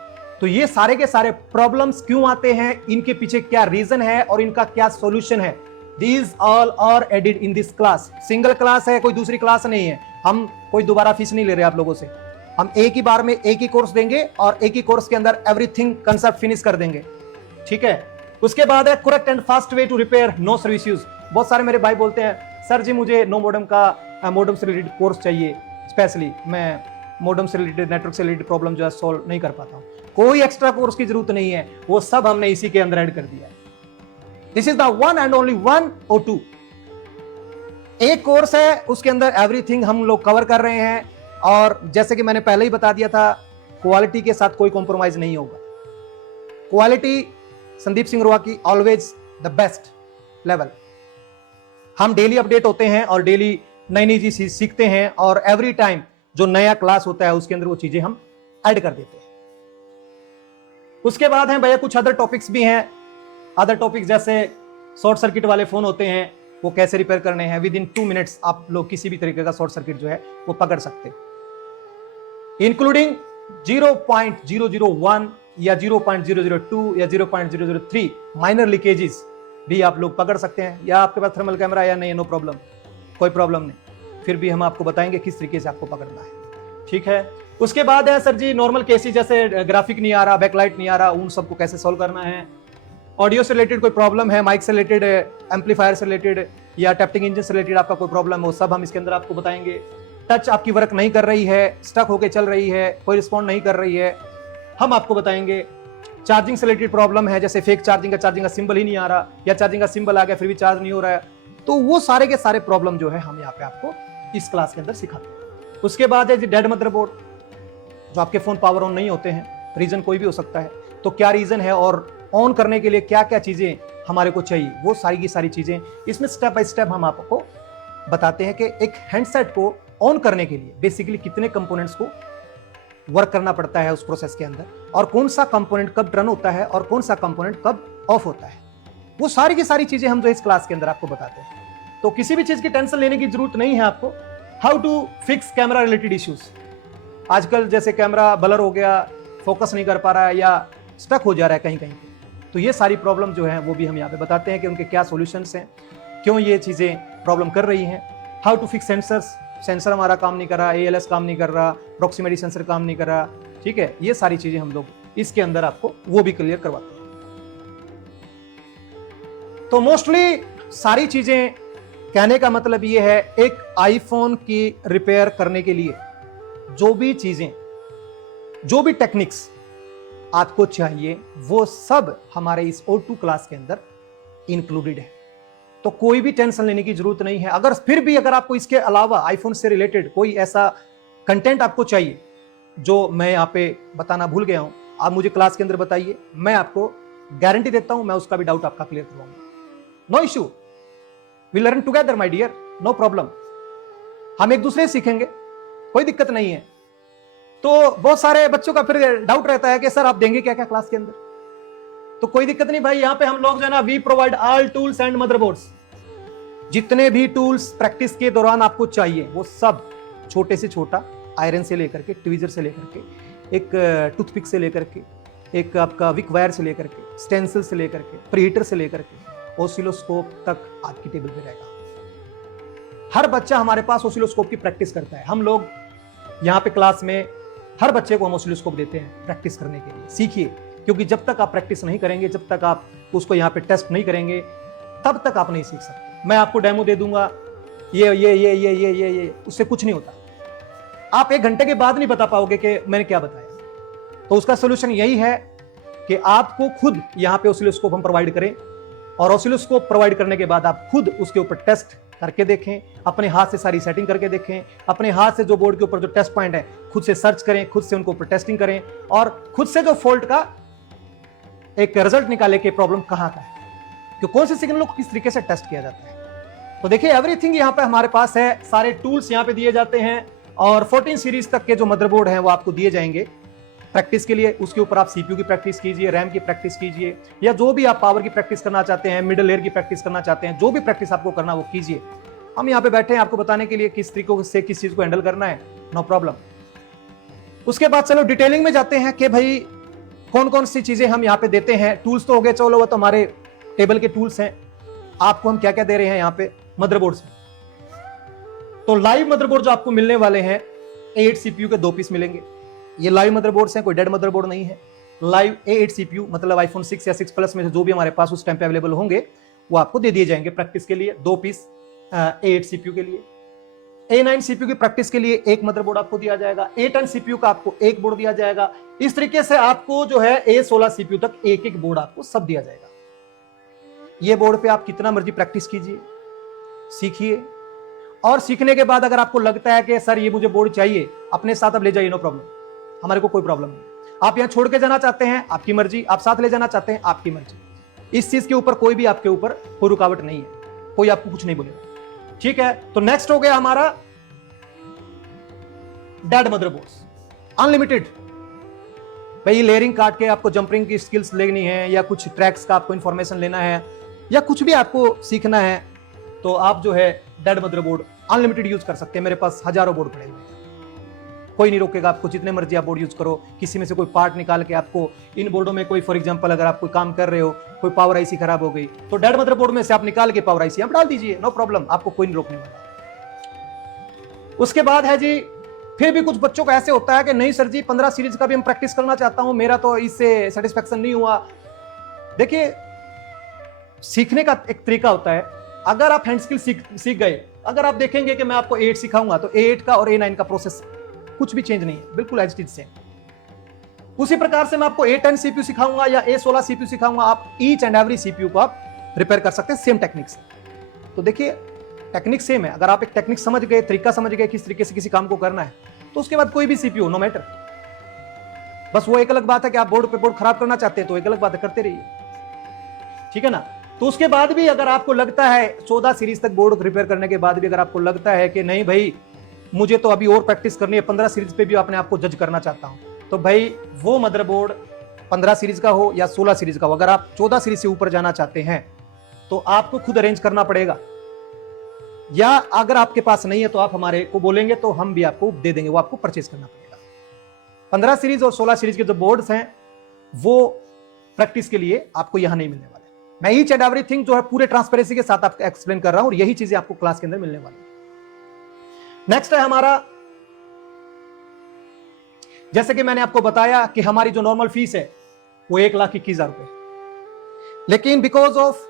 तो ये सारे के सारे प्रॉब्लम्स क्यों आते हैं, इनके पीछे क्या रीजन है और इनका क्या सॉल्यूशन है, these all are added in this class. Single class है, कोई दूसरी क्लास नहीं है, हम कोई दोबारा फीस नहीं ले रहे आप लोगों से। हम एक ही बार में एक ही कोर्स देंगे और एक ही कोर्स के अंदर एवरीथिंग कंसेप्ट फिनिश कर देंगे, ठीक है। उसके बाद है correct and fast way to repair no service use. बहुत सारे मेरे भाई बोलते हैं सर जी मुझे नो मॉडेम का मॉडेम से रिलेटेड कोर्स चाहिए, स्पेशली मैं मॉडेम से रिलेटेड, नेटवर्क से रिलेटेड प्रॉब्लम जो है सॉल्व नहीं कर पाता हूं। कोई एक्स्ट्रा कोर्स की जरूरत नहीं है, वो सब हमने इसी के अंदर ऐड कर दिया है। This is the one and only 102। एक कोर्स है, उसके अंदर एवरीथिंग हम लोग कवर कर रहे हैं, और जैसे कि मैंने पहले ही बता दिया था, क्वालिटी के साथ कोई कॉम्प्रोमाइज नहीं होगा। क्वालिटी संदीप सिंगरोहा की ऑलवेज द बेस्ट लेवल। हम डेली अपडेट होते हैं और डेली नई नई चीज सीखते हैं, और एवरी टाइम जो नया क्लास होता है उसके अंदर वो चीजें हम ऐड कर देते हैं। उसके बाद हैं भैया कुछ अदर टॉपिक्स भी हैं। अदर टॉपिक्स जैसे शॉर्ट सर्किट वाले फोन होते हैं, वो कैसे रिपेयर करने हैं। विद इन 2 मिनट्स आप लोग किसी भी तरीके का शॉर्ट सर्किट जो है वो पकड़ सकते हैं, इंक्लूडिंग 0.001 या 0.002 या 0.003 माइनर लीकेजेस भी आप लोग पकड़ सकते हैं। या आपके पास थर्मल कैमरा या नहीं, नो प्रॉब्लम, कोई प्रॉब्लम नहीं। फिर भी हम आपको बताएंगे किस तरीके से आपको पकड़ना है, ठीक है। उसके बाद है सर जी नॉर्मल केसेस, जैसे ग्राफिक नहीं आ रहा, बैकलाइट नहीं आ रहा, उन सबको कैसे सॉल्व करना है। ऑडियो से रिलेटेड कोई प्रॉब्लम है, माइक से रिलेटेड, एम्पलीफायर से रिलेटेड या टैप्टिंग इंजन से रिलेटेड आपका कोई प्रॉब्लम है, वो सब हम इसके अंदर आपको बताएंगे। टच आपकी वर्क नहीं कर रही है, स्टक होकर चल रही है, कोई रिस्पॉन्ड नहीं कर रही है, हम आपको बताएंगे। चार्जिंग से रिलेटेड प्रॉब्लम है, जैसे फेक चार्जिंग का सिंबल ही नहीं आ रहा, या चार्जिंग का सिंबल आ गया फिर भी चार्ज नहीं हो रहा है, तो वो सारे के सारे प्रॉब्लम जो है हम यहाँ पे आपको इस क्लास के अंदर सिखाते हैं। उसके बाद है जी डेड मदरबोर्ड, जो आपके फोन पावर ऑन नहीं होते हैं, रीजन कोई भी हो सकता है, तो क्या रीजन है और ऑन करने के लिए क्या क्या चीजें हमारे को चाहिए, वो सारी की सारी चीजें इसमें स्टेप बाय स्टेप हम आपको बताते हैं कि एक हैंडसेट को ऑन करने के लिए बेसिकली कितने कंपोनेंट्स को वर्क करना पड़ता है उस प्रोसेस के अंदर, और कौन सा कंपोनेंट कब रन होता है और कौन सा कंपोनेंट कब ऑफ होता है, वो सारी की सारी चीजें हम जो इस क्लास के अंदर आपको बताते हैं। तो किसी भी चीज की टेंशन लेने की जरूरत नहीं है आपको। How to fix camera related issues, आजकल जैसे कैमरा ब्लर हो गया, फोकस नहीं कर पा रहा है या स्टक हो जा रहा है कहीं कहीं पे, तो ये सारी प्रॉब्लम जो है वो भी हम यहाँ पे बताते हैं कि उनके क्या सॉल्यूशंस हैं, क्यों ये चीजें प्रॉब्लम कर रही हैं। How to fix sensors, sensor हमारा काम नहीं कर रहा, ALS काम नहीं कर रहा, प्रॉक्सिमिटी सेंसर काम नहीं कर रहा, ठीक है, ये सारी चीजें हम लोग इसके अंदर आपको वो भी क्लियर करवाते हैं। तो मोस्टली सारी चीजें कहने का मतलब ये है, एक आईफोन की रिपेयर करने के लिए जो भी चीजें, जो भी टेक्निक्स आपको चाहिए, वो सब हमारे इस O2 क्लास के अंदर इंक्लूडेड है। तो कोई भी टेंशन लेने की जरूरत नहीं है। अगर फिर भी अगर आपको इसके अलावा आईफोन से रिलेटेड कोई ऐसा कंटेंट आपको चाहिए जो मैं यहाँ पे बताना भूल गया हूं, आप मुझे क्लास के अंदर बताइए, मैं आपको गारंटी देता हूं मैं उसका भी डाउट आपका क्लियर करवाऊंगा। No issue, we learn together my dear, no problem, हम एक दूसरे से सीखेंगे, कोई दिक्कत नहीं है। तो बहुत सारे बच्चों का फिर डाउट रहता है कि सर आप देंगे क्या क्या क्लास के अंदर, तो कोई दिक्कत नहीं भाई, यहाँ पे हम लोग जो है ना, we provide all tools and motherboards, जितने भी टूल्स प्रैक्टिस के दौरान आपको चाहिए वो सब, छोटे से छोटा आयरन से लेकर के, ट्वीजर से लेकर के, एक टूथपिक से लेकर के, एक आपका विक वायर से लेकर के, स्टेंसिल से लेकर के, प्रीहीटर से लेकर के, ऑसिलोस्कोप तक आपकी टेबल पे रहेगा। हर बच्चा हमारे पास ऑसिलोस्कोप की प्रैक्टिस करता है। हम लोग यहाँ पे क्लास में हर बच्चे को हम ऑसिलोस्कोप देते हैं प्रैक्टिस करने के लिए, सीखिए, क्योंकि जब तक आप प्रैक्टिस नहीं करेंगे, जब तक आप उसको यहाँ पे टेस्ट नहीं करेंगे, तब तक आप नहीं सीख सकते। मैं आपको डेमो दे दूंगा, ये उससे कुछ नहीं होता। आप 1 घंटे के बाद नहीं बता पाओगे कि मैंने क्या बताया। तो उसका सोल्यूशन यही है कि आपको खुद यहाँ पे ऑसिलोस्कोप हम प्रोवाइड करें, और ऑसिलोस्कोप प्रोवाइड करने के बाद आप खुद उसके ऊपर टेस्ट करके देखें, अपने हाथ से सारी सेटिंग करके देखें, अपने हाथ से जो बोर्ड के ऊपर जो टेस्ट पॉइंट है खुद से सर्च करें, खुद से उनको ऊपर टेस्टिंग करें, और खुद से जो फॉल्ट का एक रिजल्ट निकाले कि प्रॉब्लम कहां का है, कि कौन से सिग्नल को किस तरीके से टेस्ट किया जाता है। तो देखिए एवरीथिंग यहाँ पे हमारे पास है, सारे टूल्स यहाँ पे दिए जाते हैं, और 14 सीरीज तक के जो मदरबोर्ड हैं वो आपको दिए जाएंगे प्रैक्टिस के लिए। उसके ऊपर आप CPU की प्रैक्टिस कीजिए, रैम की प्रैक्टिस कीजिए, या जो भी आप पावर की प्रैक्टिस करना चाहते हैं, मिडिल लेयर की प्रैक्टिस करना चाहते हैं, जो भी प्रैक्टिस आपको करना वो कीजिए। हम यहाँ पे बैठे हैं आपको बताने के लिए किस तरीके से किस चीज को हैंडल करना है, नो प्रॉब्लम। उसके बाद चलो डिटेलिंग में जाते हैं कि भाई कौन कौन सी चीजें हम यहाँ पे देते हैं। टूल्स तो हो गए, चलो वो तो हमारे टेबल के टूल्स हैं। आपको हम क्या क्या दे रहे हैं यहाँ पे मदरबोर्ड्स में। तो लाइव मदरबोर्ड जो आपको मिलने वाले हैं, 8 CPU के 2 पीस मिलेंगे। ये लाइव मदरबोर्ड्स हैं, कोई डेड मदरबोर्ड नहीं है। लाइव A8 CPU मतलब आईफोन 6 या 6 प्लस में से जो भी हमारे पास उस टाइम पे अवेलेबल होंगे वो आपको दे दिए जाएंगे प्रैक्टिस के लिए। 2 पीस A8 CPU के लिए। A9 CPU की प्रैक्टिस के लिए एक मदरबोर्ड आपको दिया जाएगा। A10 CPU का आपको एक बोर्ड दिया जाएगा। इस तरीके से आपको जो है A16 CPU तक एक एक बोर्ड आपको सब दिया जाएगा। ये बोर्ड पे आप कितना मर्जी प्रैक्टिस कीजिए, सीखिए, और सीखने के बाद अगर आपको लगता है कि सर ये मुझे बोर्ड चाहिए, अपने साथ अब ले जाइए, नो प्रॉब्लम, हमारे को कोई प्रॉब्लम नहीं। आप यहाँ छोड़ के जाना चाहते हैं, आपकी मर्जी, आप साथ ले जाना चाहते हैं, आपकी मर्जी। इस चीज के ऊपर कोई भी आपके ऊपर कोई रुकावट नहीं है, कोई आपको कुछ नहीं बोलेगा, ठीक है। तो नेक्स्ट हो गया हमारा डेड मदरबोर्ड्स, अनलिमिटेड। भाई लेयरिंग काट के आपको जंपरिंग की स्किल्स लेनी है, या कुछ ट्रैक्स का आपको इंफॉर्मेशन लेना है, या कुछ भी आपको सीखना है, तो आप जो है डेड मदरबोर्ड अनलिमिटेड यूज कर सकते हैं। मेरे पास हजारों बोर्ड पड़े हुए हैं, कोई नहीं रोकेगा आपको, जितने मर्जी आप बोर्ड यूज करो। किसी में से कोई पार्ट निकाल के आपको इन बोर्डों में कोई, फॉर एग्जांपल अगर आप कोई काम कर रहे हो, कोई पावर आईसी खराब हो गई, तो डेड मदरबोर्ड में से आप निकाल के पावर आईसी आप डाल दीजिए, नो प्रॉब्लम, आपको कोई नहीं रोकने वाला। उसके बाद है जी, फिर भी कुछ बच्चों का ऐसे होता है कि नहीं सर जी 15 सीरीज का भी हम प्रैक्टिस करना चाहता हूं, मेरा तो इससे सेटिस्फेक्शन नहीं हुआ। देखिए, सीखने का एक तरीका होता है। अगर आप हैंड स्किल सीख गए, अगर आप देखेंगे कि मैं आपको A8 सिखाऊंगा तो A8 का और A9 का प्रोसेस कुछ भी चेंज नहीं है, बिल्कुल एज इट इज सेम। उसी प्रकार से मैं आपको A10 सीपीयू सिखाऊंगा या A16 सीपीयू सिखाऊंगा, आप ईच एंड एवरी सीपीयू को आप रिपेयर कर सकते हैं सेम टेक्निक से। तो देखिए, टेक्निक सेम है। अगर आप एक टेक्निक समझ गए, तरीका समझ गए किस तरीके से किसी काम को करना है, तो उसके बाद कोई भी सीपीयू नो मैटर। बस वो एक अलग बात है कि आप बोर्ड खराब करना चाहते हैं तो एक अलग बात है, करते रहिए, ठीक है ना। तो उसके बाद भी अगर आपको लगता है 14 सीरीज तक बोर्ड रिपेयर करने के बाद भी अगर आपको लगता है कि नहीं भाई मुझे तो अभी और प्रैक्टिस करनी है, 15 सीरीज पे भी अपने आप को जज करना चाहता हूं, तो भाई वो मदरबोर्ड 15 सीरीज का हो या 16 सीरीज का हो, अगर आप 14 सीरीज से ऊपर जाना चाहते हैं तो आपको खुद अरेंज करना पड़ेगा, या अगर आपके पास नहीं है तो आप हमारे को बोलेंगे तो हम भी आपको दे देंगे, वो आपको परचेज करना पड़ेगा। 15 सीरीज और 16 सीरीज के जो बोर्ड्स हैं वो प्रैक्टिस के लिए आपको यहां नहीं मिलने वाले। मैं ईच एंड एवरीथिंग जो है पूरे ट्रांसपेरेंसी के साथ आपको एक्सप्लेन कर रहा हूं और यही चीजें आपको क्लास के अंदर मिलने वाली है। नेक्स्ट है हमारा, जैसे कि मैंने आपको बताया कि हमारी जो नॉर्मल फीस है वो 1,21,000 रुपए, लेकिन बिकॉज ऑफ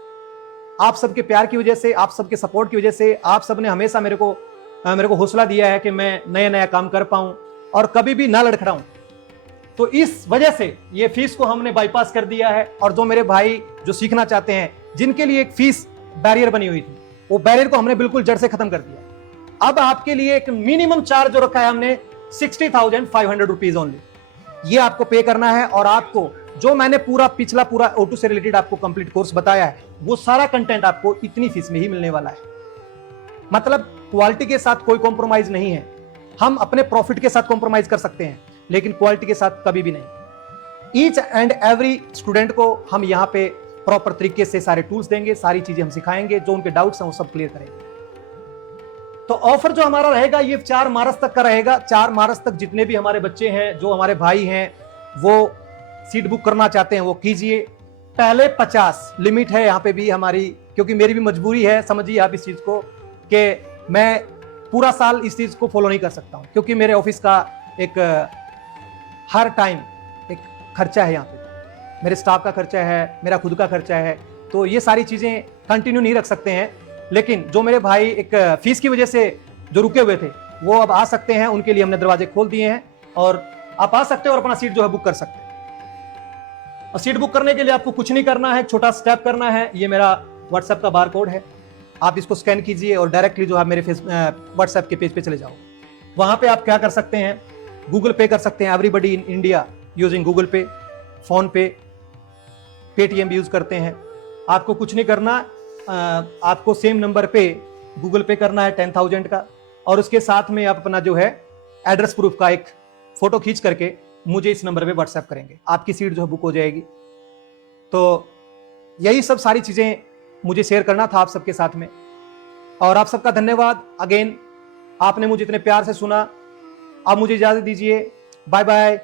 आप सबके प्यार की वजह से, आप सबके सपोर्ट की वजह से, आप सबने हमेशा मेरे को हौसला दिया है कि मैं नया नया काम कर पाऊं और कभी भी ना लड़खड़ाऊं, तो इस वजह से ये फीस को हमने बाईपास कर दिया है। और जो मेरे भाई जो सीखना चाहते हैं, जिनके लिए एक फीस बैरियर बनी हुई थी, वो बैरियर को हमने बिल्कुल जड़ से खत्म कर दिया। अब आपके लिए एक मिनिमम चार्ज जो रखा है हमने 60,500 रुपीज ओनली, ये आपको पे करना है। और आपको जो मैंने पिछला पूरा O2 से रिलेटेड आपको कंप्लीट कोर्स बताया है, वो सारा कंटेंट आपको इतनी फीस में ही मिलने वाला है। मतलब क्वालिटी के साथ कोई कॉम्प्रोमाइज नहीं है। हम अपने प्रॉफिट के साथ कॉम्प्रोमाइज कर सकते हैं, लेकिन क्वालिटी के साथ कभी भी नहीं। ईच एंड एवरी स्टूडेंट को हम यहाँ पे प्रॉपर तरीके से सारे टूल्स देंगे, सारी चीजें हम सिखाएंगे, जो उनके डाउट्स हैं वो सब क्लियर करेंगे। तो ऑफर जो हमारा रहेगा ये 4 मार्च तक का रहेगा। 4 मार्च तक जितने भी हमारे बच्चे हैं, जो हमारे भाई हैं, वो सीट बुक करना चाहते हैं वो कीजिए। पहले 50 लिमिट है यहाँ पे भी हमारी, क्योंकि मेरी भी मजबूरी है, समझिए आप इस चीज को, कि मैं पूरा साल इस चीज को फॉलो नहीं कर सकता हूँ, क्योंकि मेरे ऑफिस का एक हर टाइम एक खर्चा है, यहाँ पे मेरे स्टाफ का खर्चा है, मेरा खुद का खर्चा है, तो ये सारी चीजें कंटिन्यू नहीं रख सकते हैं। लेकिन जो मेरे भाई एक फीस की वजह से जो रुके हुए थे वो अब आ सकते हैं, उनके लिए हमने दरवाजे खोल दिए हैं और आप आ सकते हैं और अपना सीट जो है बुक कर सकते हैं। और सीट बुक करने के लिए आपको कुछ नहीं करना है, छोटा स्टेप करना है। ये मेरा व्हाट्सएप का बार कोड है, आप इसको स्कैन कीजिए और डायरेक्टली जो है मेरे व्हाट्सएप के पेज पे चले जाओ। वहां पे आप क्या कर सकते हैं, गूगल पे कर सकते हैं। Everybody in India using Google पे, फोन पे, पेटीएम भी यूज करते हैं। आपको कुछ नहीं करना, आपको सेम नंबर पे गूगल पे करना है 10,000 का, और उसके साथ में आप अपना जो है एड्रेस प्रूफ का एक फोटो खींच करके मुझे इस नंबर पे व्हाट्सएप करेंगे, आपकी सीट जो है बुक हो जाएगी। तो यही सब सारी चीजें मुझे शेयर करना था आप सबके साथ में, और आप सबका धन्यवाद अगेन, आपने मुझे इतने प्यार से सुना। आप मुझे इजाजत दीजिए, बाय बाय।